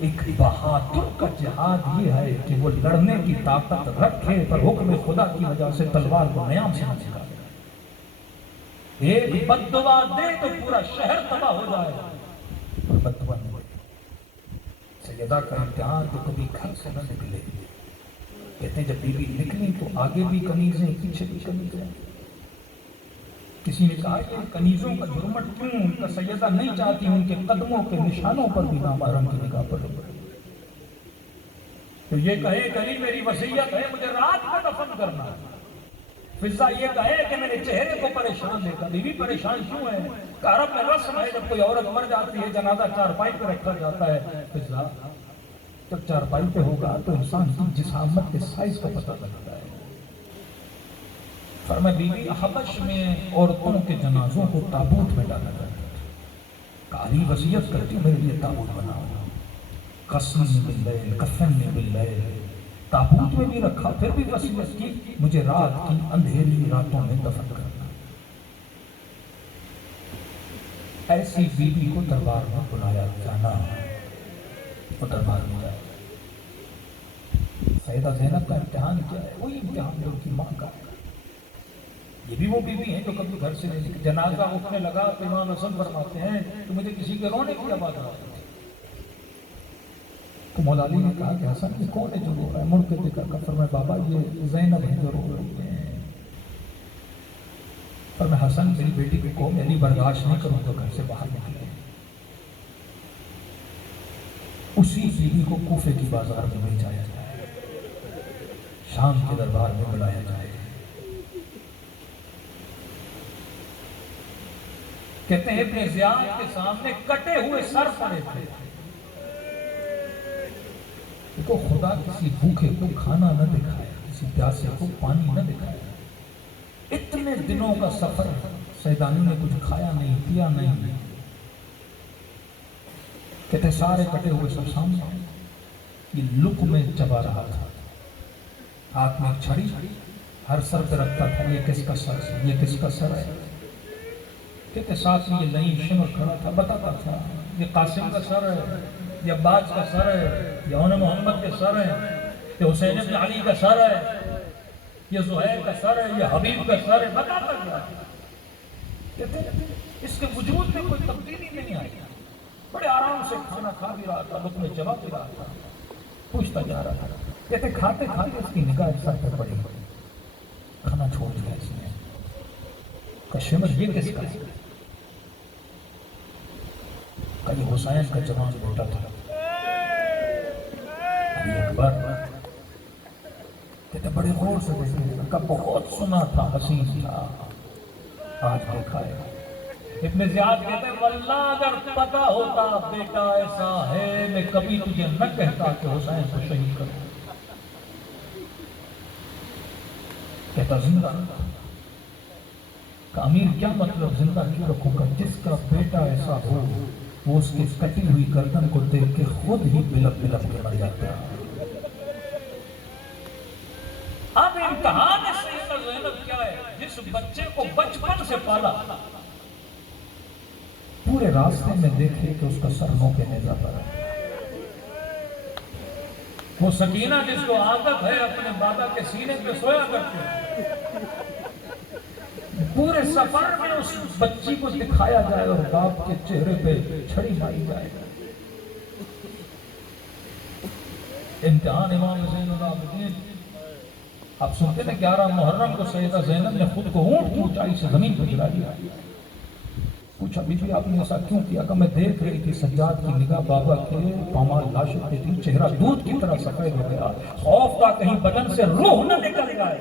ایک بہادر کا جہاد یہ ہے کہ وہ لڑنے کی طاقت رکھے پر حکم خدا کی وجہ سے تلوار کو نیام سے نہ چکا. ایک بددعا دے تو پورا شہر تباہ ہو جائے. بددعا نہیں. سیدہ کا امتحان تو کبھی گھر سے نہ نکلے. کہتے ہیں جب بیوی نکلی تو آگے بھی کنیزیں، پیچھے بھی کنیزیں. کسی نے کہا کہ کنیزوں کا جرمٹ کیوں؟ ان کا سیدہ نہیں چاہتی ان کے قدموں کے نشانوں پر بھی نامحرم کی نگاہ پڑے. تو یہ کہے کہ علی میری وصیت ہے مجھے رات میں دفن کرنا. فضا یہ کہے کہ میرے چہرے کو پریشان دیکھا. بیوی پریشان کیوں ہے؟ کہ عرب میں رسم ہے جب کوئی عورت مر جاتی ہے جنازہ چارپائی پہ رکھا جاتا ہے. فضا جب چارپائی پہ ہوگا تو انسان کی جسامت کے سائز کا پتہ لگتا ہے. فرمایا بیوی حبش میں عورتوں کے جنازوں کو تابوت میں ڈالا جاتا ہے. کالی وصیت کرتی میرے لیے تابوت بناؤ. قسم باللیل، کفن باللیل، تابوت میں بھی رکھا. پھر بھی وصیت کی مجھے رات کی اندھیری راتوں میں دفن کرنا. ایسی بیوی کو دربار میں بلایا جانا، وہ دربار میں جائے۔ سیدہ زینب کا امتحان کیا ہے؟ وہی امتحان جو ان کی ماں کا ہے۔ یہ بھی وہ بیوی ہیں جو کبھی گھر سے نہیں، جنازہ اٹھنے لگا تو امام حسن فرماتے ہیں تو مجھے کسی کے رونے کی آواز آتی تھی۔ تو مولا علی نے کہا کہ حسن یہ کون ہے جو رو رہا ہے؟ مڑ کے دیکھا کہ فرمایا بابا یہ زینب ہے جو رو رہی ہیں۔ فرمایا حسن میری بیٹی کو میں نہیں برداشت نہیں کروں تو گھر سے باہر نکلے۔ اسی بیوی کو کوفے کی بازار میں بھیجا جائے، شام کے دربار میں بلایا جائے۔ کہتے ہیں ابن زیاد کے سامنے کٹے ہوئے سر پڑے تھے۔ دیکھو خدا کسی بھوکے کو کھانا نہ دکھائے، کسی پیاسے کو پانی نہ دکھائے۔ اتنے دنوں کا سفر، سیدانی نے کچھ کھایا نہیں پیا نہیں۔ کہتے سارے کٹے ہوئے سب سامنے، یہ لقمے چبا رہا تھا، ہاتھ میں چھڑی ہر سر پہ رکھتا تھا۔ یہ کس کا سر ہے؟ یہ کس کا سر ہے؟ کہتے ساتھ میں یہ لئی شمر کھڑا تھا، بتاتا تھا یہ قاسم کا سر ہے، یہ عباس کا سر ہے، یہ انہوں محمد کے سر ہے، یہ حسین بن علی کا سر ہے، یہ زہیر کا سر ہے، یہ حبیب کا سر ہے، بتاتا گیا۔ کہتے اس کے وجود میں کوئی تبدیلی نہیں آئی، بڑے آرام سے کھانا کھا بھی رہا تھا، لقمے چبا بھی رہا تھا، پوچھتا جا رہا تھا۔ کہتے کھاتے کھاتے اس کی نگاہ سر پہ پڑی، کھانا چھوڑ دیا اس نے۔ کہ شمر یہ کس کا ہے؟ کہ یہ حسین کا جوان بیٹا تھا، علی اکبر۔ کہتے بڑے غور سے دیکھنے کا بہت سنا تھا، حسین تھا، آج دیکھا ہے۔ ابن زیاد کہتے ہیں واللہ اگر پتا ہوتا بیٹا ایسا ہے میں کبھی تجھے نہ کہتا کہ حسین کو شہید کرو۔ کہتا زندہ کہ امیر کیا مطلب زندہ کیوں رکھوں گا؟ جس کا بیٹا ایسا ہو وہ اس کی کٹی ہوئی گردن کو دیکھ کے خود ہی بلک بلک کے مر جاتا ہے۔ اب امتحان سیدہ زینب کیا ہے؟ جس بچے کو بچپن سے پالا، پورے راستے میں دیکھے کہ اس کا سر نو پہ نیزہ پر ہے۔ وہ سکینہ جس کو عادت ہے اپنے بابا کے سینے پہ سویا کرتے ہیں، پورے سفر میں اس بچی کو دکھایا جائے اور باپ کے چہرے پہ چھڑی ماری جائے۔ امتحان امام زین العابدین۔ آپ سنتے ہیں 11 محرم کو سیدہ زینب نے خود کو اونٹ کی اونچائی سے زمین پہ گرا دیا۔ پوچھا بی بی آپ نے ایسا کیوں کیا؟ کہ میں دیکھ رہی تھی سجاد کی نگاہ بابا کے پامال لاشوں پہ تھی، چہرہ دودھ کی طرح سفید ہو گیا، خوف تھا کہیں بدن سے روح نہ نکل جائے۔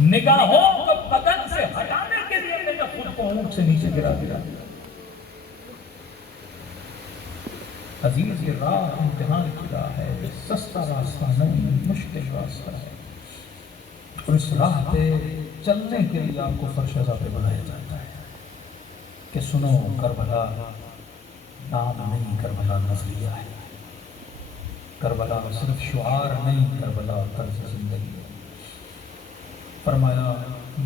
نگاہوں کو بدن سے ہٹانے کے لیے میں نے خود کو اونٹ سے نیچے گرا دیا۔ عزیز یہ راہ امتحان کی راہ ہے، سستا راستہ نہیں، مشکل راستہ ہے، اور اس راہ پہ چلنے کے لیے آپ کو فرشدہ پہ بلایا جاتا ہے کہ سنو کربلا نام نہیں، کربلا نظریہ ہے، کربلا صرف شعار نہیں، کربلا طرز زندگی ہے۔ فرمایا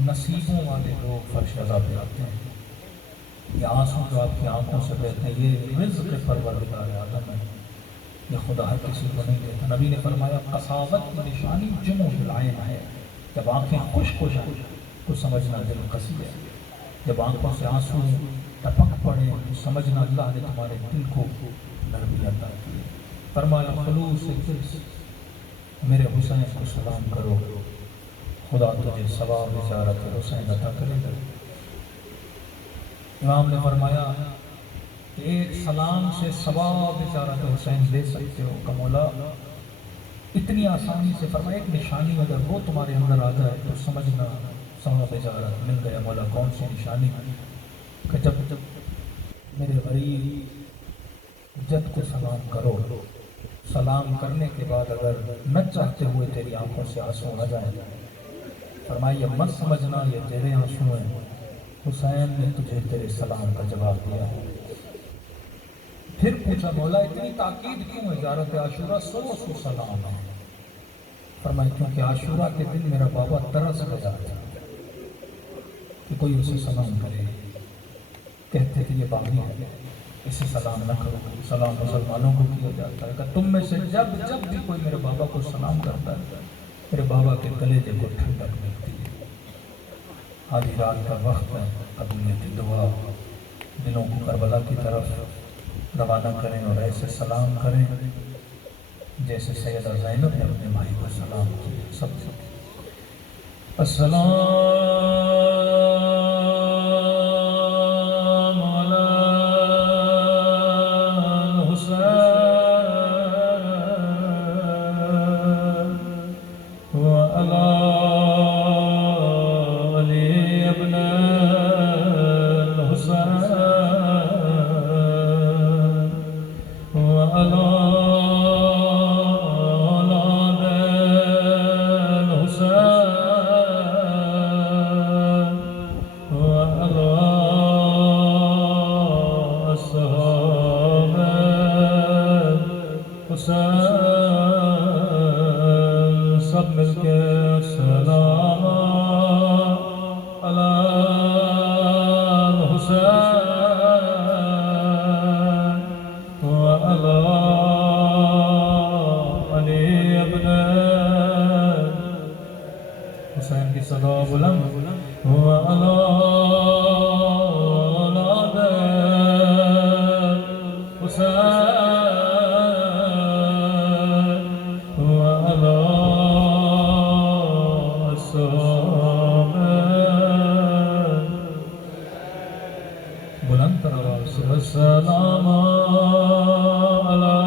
نصیبوں والے لوگ فرشدہ پہ آتے ہیں، یہ آنسو جو آپ کی آنکھوں سے بہتے ہیں یہ رزق پروردگار عالم ہے، یہ خدا ہر کسی کو نہیں دیتا۔ نبی نے فرمایا قساوت کی نشانی جمع العین ہے، جب آنکھیں خشک ہو جائیں تو سمجھنا دل قسی ہے، جب آنکھوں سے آنسو ٹپک پڑے تو سمجھنا اللہ نے تمہارے دل کو نرمی عطا کی۔ فرمایا خلوص دل سے میرے حسین کو سلام کرو، خدا تجھے ثواب زیارت حسین عطا کرے گا۔ امام نے فرمایا ایک سلام سے ثواب زیارت حسین لے سکتے ہو کہ مولا اتنی آسانی سے۔ فرمایا ایک نشانی اگر وہ تمہارے اندر آ جائے تو سمجھنا ثواب زیارت مل گیا۔ مولا کون سی نشانی؟ کہ جب میرے غریب جد کو سلام کرو، سلام کرنے کے بعد اگر نہ چاہتے ہوئے تیری آنکھوں سے آنسو آ جائیں، فرمایا یہ مت سمجھنا یہ تیرے آنسو ہیں، حسین نے تجھے تیرے سلام کا جواب دیا ہے۔ پھر پوچھا مولا اتنی تاکید کیوں ہے؟ زیارت عاشورہ 100 سلام ہے۔ فرمایا کیونکہ عاشورہ کے دن میرا بابا ترس گیا تھا کہ کوئی اسے سلام کرے۔ کہتے کہ یہ باغی ہے، اسے سلام نہ کرو، سلام مسلمانوں کو کیا جاتا ہے کہ تم میں سے جب جب بھی کوئی میرے بابا کو سلام کرتا ہے میرے بابا کے کلیجے کو ٹھنڈک ملتی ہے۔ آدھی رات کا وقت ہے، قبولیت دعا، دلوں کو کربلا کی طرف روانہ کریں اور ایسے سلام کریں جیسے سیدہ زینب نے اپنے بھائی کو سلام کیا۔ سب سے السلام علی الحسین وعلی علی ابن الحسین وعلی سب مل کے سلام علی الحسین وعلی علی ابن حسین کی صدا بلند وعلی اولاد حسین بلند تر آواز سے السلام علی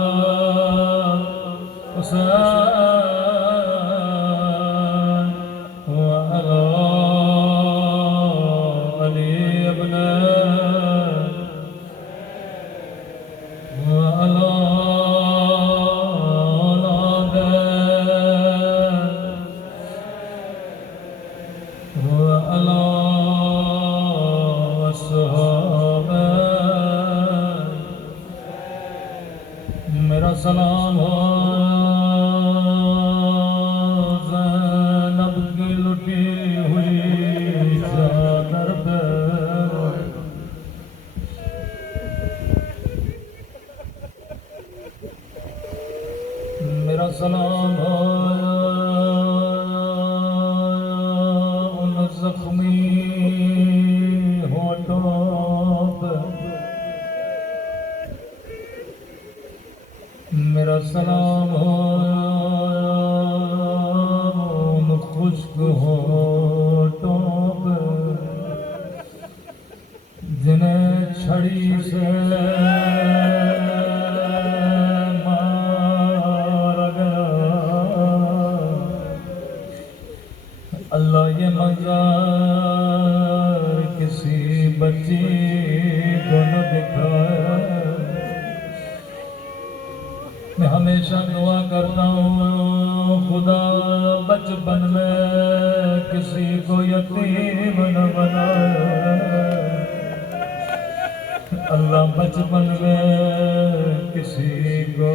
حسین وعلی علی ابن وعلی اولاد وعلی میرا سلام ہو زینب کی لٹی ہوئی چادر پہ، میرا سلام ہو ان زخمی ہونٹوں پہ، میرا سلام ہو ان خشک ہونٹوں پہ جنہیں چھڑی سے مارا گیا۔ اللہ یہ منظر کسی بچی کو نہ دکھائے۔ میں ہمیشہ دعا کرتا ہوں خدا بچپن میں کسی کو یتیم نہ بنائے، اللہ بچپن میں کسی کو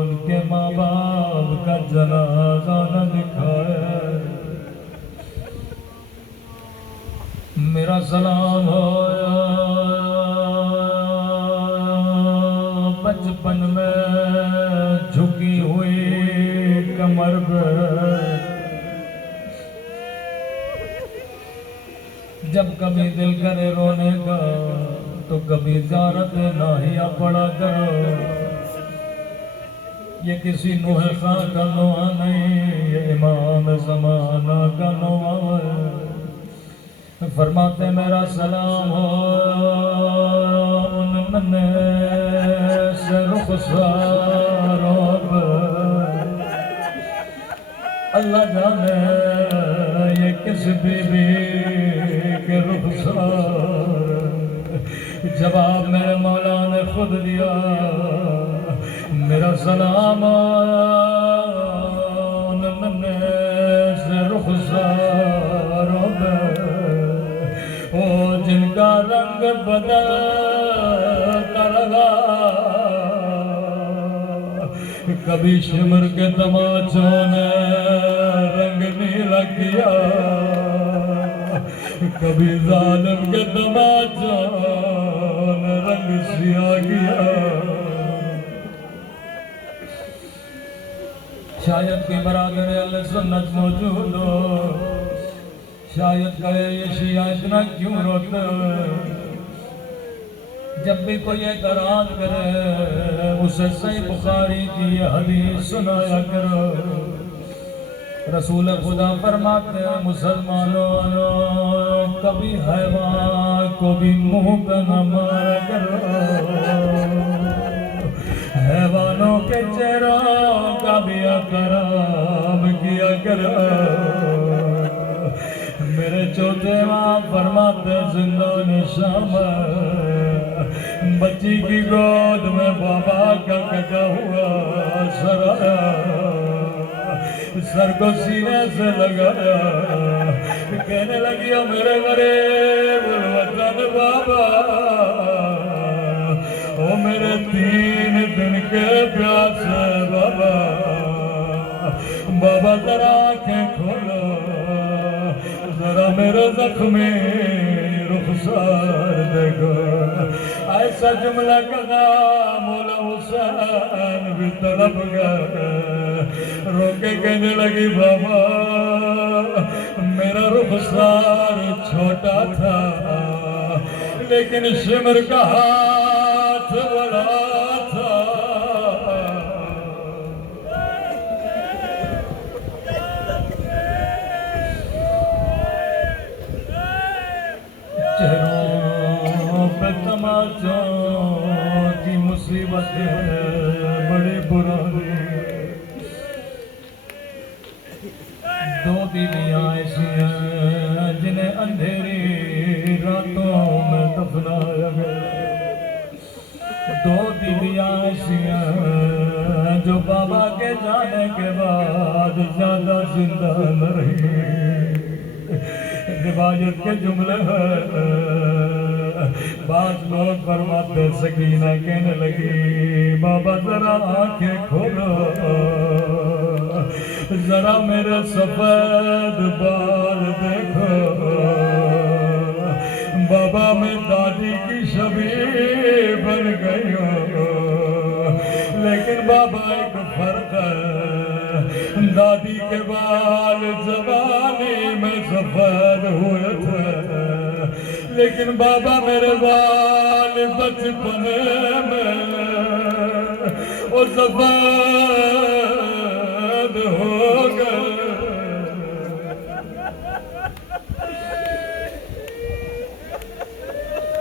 ان کے ماں باپ کا جنازہ نہ دکھائے۔ میرا سلام ہو بچپن میں جھکی ہوئی کمر پہ، جب کبھی دل کرے رونے کا تو کبھی زیارت ناہیہ پڑا کرو۔ یہ کسی نوح خاں کا نوحہ نہیں، یہ امام زمانہ کا نوحہ ہے۔ فرماتے میرا سلام ہو ان ننھے سے رخساروں پر، اللہ جانے یہ کس بی بی کے رخسار، جواب میرے مولا نے خود دیا۔ میرا سلام ان ننھے سے رخساروں پر، وہ جن کا رنگ بدل کر رہا، کبھی شمر کے تماچوں نے رنگ نیلا کیا، کبھی ظالم کے تماچا نے رنگ سیاہ کیا. شاید کہ برادر اہل سنت موجود ہو, شاید کہے یہ شیعہ اتنا کیوں روتے ہیں. جب بھی کوئی اعتراض کرے اسے صحیح بخاری کی یہ حدیث سنایا کرو. رسول خدا فرماتے ہیں مسلمانوں کبھی حیوان کو بھی منہ پہ نہ مارا کرو, حیوانوں کے چہروں کا بھی احترام کیا کرو. میرے چوتھے ماں فرماتے زندان شام بچی کی گود میں بابا کا کٹا ہوا سر آیا, سر کو سینے سے لگایا, کہنے لگی او میرے غریب الوطن بابا, او میرے 3 دن کے پیاسے بابا, بابا ذرا آنکھیں کھولو, ذرا میرے زخمی رخسار دیکھو. ایسا جملہ کہا مولا حسین بھی تڑپ گئے, رو کے کہنے لگی بابا میرا رخسار چھوٹا تھا لیکن شمر کا ہاتھ بڑا تھا. چہروں پہ تماچوں کی مصیبت ہے بڑی برانی. 2 بیویاں ایسی ہیں جنہیں اندھیری راتوں میں دفنایا گیا. 2 بیویاں ایسی ہیں جو بابا کے جانے کے بعد زیادہ زندہ نہ رہی. روایت کے جملے ہیں, بعض لوگ فرماتے سکینہ کہنے لگی بابا ذرا آنکھیں کھولو, ذرا میرے سفید بال دیکھو. بابا میں دادی کی شبیہ بن گئی ہوں, لیکن بابا ایک فرق ہے, دادی کے بال جوانی میں سفید ہوئے تھے لیکن بابا میرے بال بچپنے میں وہ سفید ہو گئے.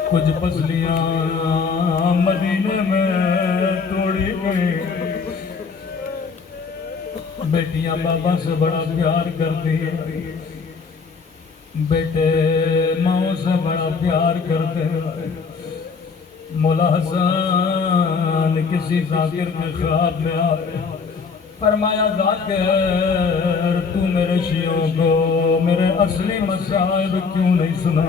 کچھ پسلیاں مدینے میں توڑی گئی. بیٹیاں بابا سے بڑا پیار کرتی ہیں, بیٹے ماں سے بڑا پیار کرتے ہیں. مولا حسن کسی ذاکر کے خواب میں آئے, فرمایا ذاکر تو میرے شیعوں کو میرے اصلی مسائب کیوں نہیں سنا؟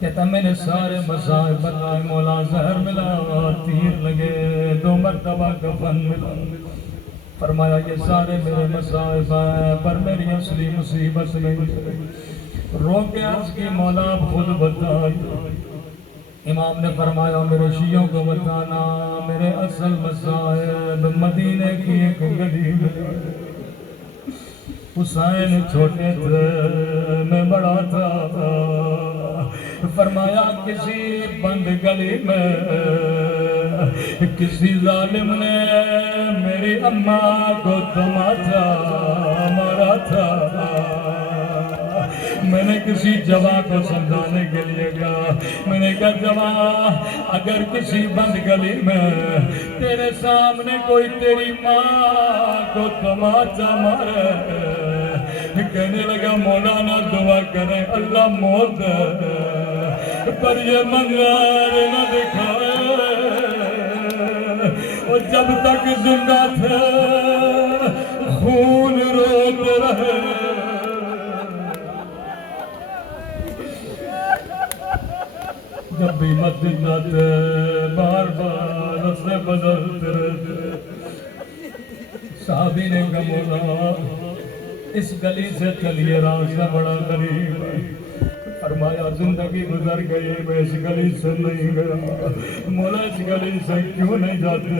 کہتا میں نے سارے مسائب بتائے, مولا زہر ملا, تیر لگے, 2 مرتبہ کفن ملا. فرمایا یہ سارے میرے مسائب ہیں پر میری اصلی مصیبت نہیں. رو کے عرض کی مولا آپ خود بتائیں. امام نے فرمایا میرے شیعوں کو بتانا میرے اصل مسائب مدینے کی ایک گلی میں. حسین چھوٹے تھے میں بڑا تھا. فرمایا کسی بند گلی میں کسی ظالم نے میری اماں کو تماچا مارا تھا. میں نے کسی جوان کو سمجھانے کے لیے کہا, میں نے کہا جوان اگر کسی بند گلی میں تیرے سامنے کوئی تیری ماں کو تماچا مارے, کہنے لگا مولانا دعا کریں اللہ موت دے پر یہ منظر نہ دکھائے, اور جب تک زندہ تھے خون روتے رہے. جب بھی مسجد جاتے بار بار رستے بدلتے رہتے. صحابی نے کہا مولا اس گلی سے چلیے راستہ بڑا قریب ہے۔ فرمایا زندگی گزر گئی میں اس گلی سے نہیں گیا، مولا اس گلی سے کیوں نہیں جاتے؟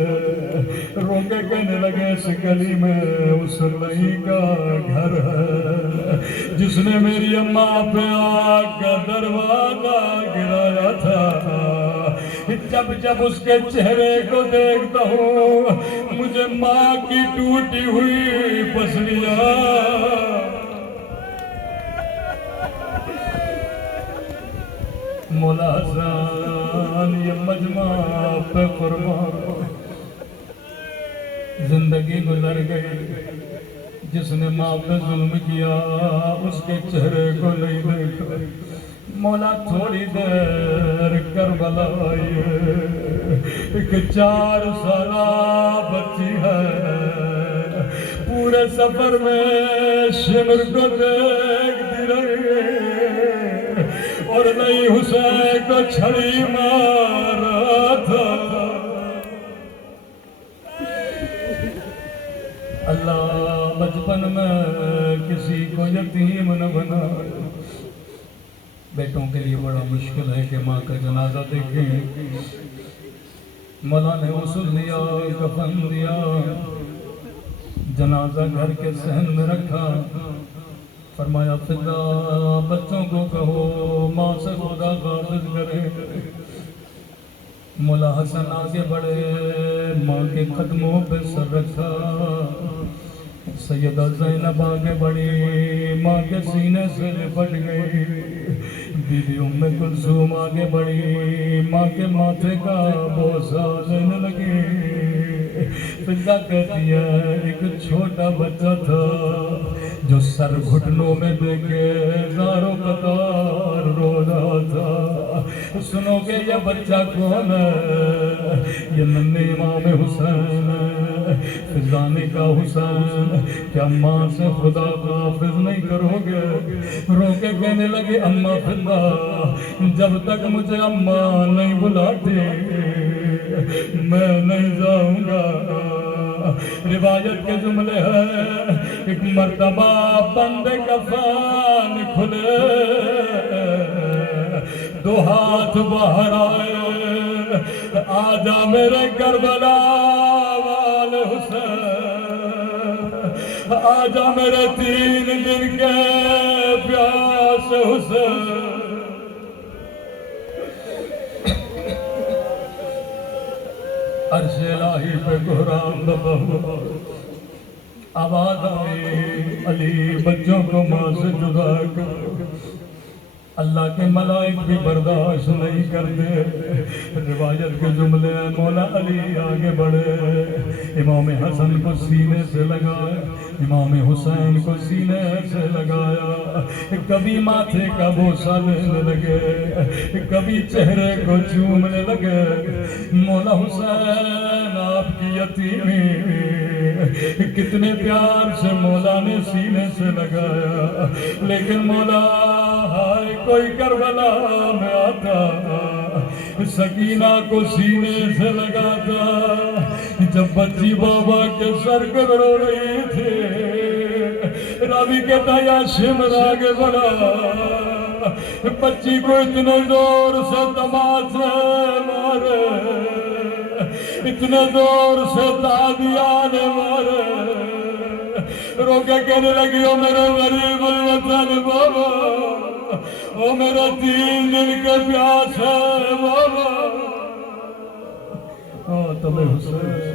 رو کے کہنے لگے اس گلی میں اس نئی کا گھر ہے جس نے میری اماں پہ آگ کا دروازہ گرایا تھا۔ جب جب اس کے چہرے کو دیکھتا ہوں مجھے ماں کی ٹوٹی ہوئی پسلیاں مولا حسن یہ مجمع پہ قربان، زندگی گزر گئی جس نے ماں پہ ظلم کیا اس کے چہرے کو نہیں دیکھا۔ مولا تھوڑی دیر کربلا آئی ایک 4 سالہ بچی ہے، پورے سفر میں شمر کو دیکھتی رہی اور نئی حسین کو چھڑی مارا تھا۔ اللہ بچپن میں کسی کو یتیم نہ بنائے۔ بیٹوں کے لیے بڑا مشکل ہے کہ ماں کا جنازہ دیکھیں۔ مولا نے غسل دیا، کفن دیا، جنازہ گھر کے صحن میں رکھا۔ فرمایا فضا بچوں کو کہو ماں سے خدا حافظ کرے۔ مولا حسن آگے بڑھے، ماں کے قدموں پہ سر رکھا۔ سیدہ زینب آگے بڑھی، ماں کے سینے سے لپٹ گئی۔ بی بی ام کلثوم آگے بڑھی، ماں کے ماتھے کا بوسہ لینے لگی۔ فضا کہتی ہے ایک چھوٹا بچہ تھا جو سر گھٹنوں میں دے کے زاروں قطار رو رہا تھا۔ سنو گے یہ بچہ کون ہے؟ یہ ننھے امام حسین ہے۔ فضا نے کہا حسین کیا ماں سے خدا کو حافظ نہیں کرو گے؟ رو کے کہنے لگے اماں فضا جب تک مجھے اماں نہیں بلاتی میں نہیں جاؤں گا۔ روایت کے جملے ہیں ایک مرتبہ بندے کفن کھلے، 2 ہاتھ باہر آئے، آجا میرے کربلا والے حسین، آجا میرے 3 دن کے پیاس حسین۔ عرش الہی پہ گہرام دبا ہوا، آواز آئی علی بچوں کو ماں سے جدا کر۔ اللہ کے ملائک بھی برداشت نہیں کرتے۔ روایت کے جملے مولا علی آگے بڑھے، امام حسن کو سینے سے لگایا، امام حسین کو سینے سے لگایا، کبھی ماتھے کا بوسہ لینے لگے، کبھی چہرے کو چومنے لگے۔ مولا حسین آپ کی یتیمی کتنے پیار سے مولا نے سینے سے لگایا، لیکن مولا ہائے کوئی کربلا میں آتا سکینہ کو سینے سے لگاتا۔ جب بچی بابا کے سر کو رو رہی تھی، راوی کہتا یا شمر آگے بڑھا، بچی کو اتنے زور سے تماچے مارے، اتنے زور سے تادیاں مارے، رو کے کہنے لگی او میرے غریب الوطن بابا، او میرا 3 دن کے پیاس ہے بابا۔ تمہیں حسین